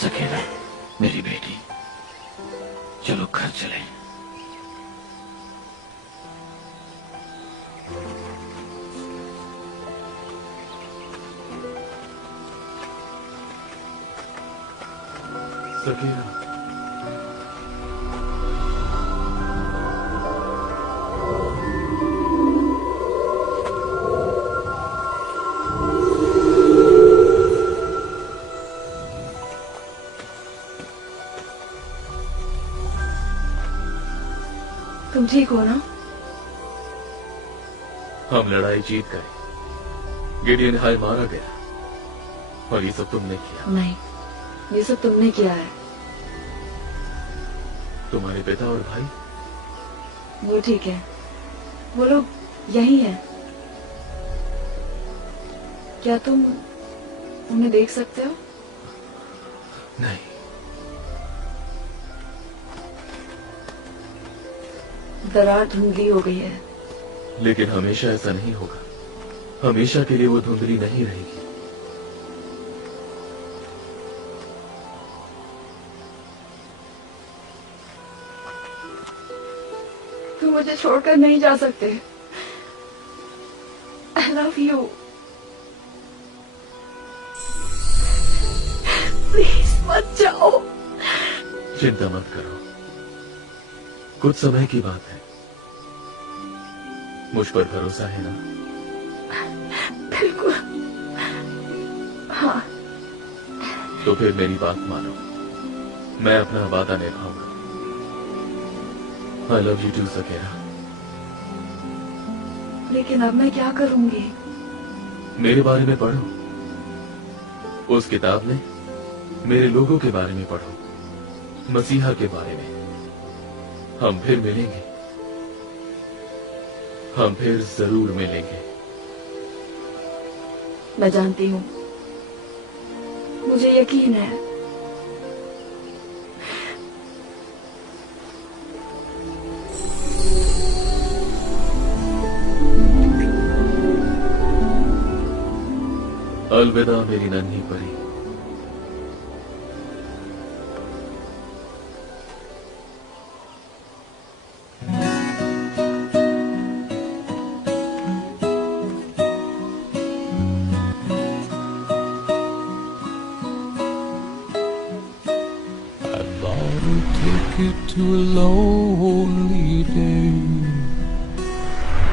सकेला मेरी बेटी, चलो घर चलें। सकीना, तुम ठीक हो ना? हम लड़ाई जीत गए। गिडियन हाय मारा गया और ये सब तुमने किया। नहीं, ये सब तुमने किया है। तुम्हारे पिता और भाई? वो ठीक है, वो लोग यही हैं। क्या तुम उन्हें देख सकते हो? नहीं। दरार धुंधली हो गई है। लेकिन हमेशा ऐसा नहीं होगा। हमेशा के लिए वो धुंधली नहीं रहेगी। तुम मुझे छोड़कर नहीं जा सकते। I love you. प्लीज मत जाओ। चिंता मत करो, कुछ समय की बात है। मुझ पर भरोसा है ना? बिल्कुल। हाँ। तो फिर मेरी बात मानो, मैं अपना वादा निभाऊंगा। I love you too, सकेरा। लेकिन अब मैं क्या करूंगी? मेरे बारे में पढ़ो। उस किताब में मेरे लोगों के बारे में पढ़ो, मसीहा के बारे में। हम फिर मिलेंगे, हम फिर जरूर मिलेंगे। मैं जानती हूँ, मुझे यकीन है। अलविदा मेरी नन्ही परी। To a lonely day,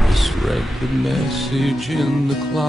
misread the message in the cloud.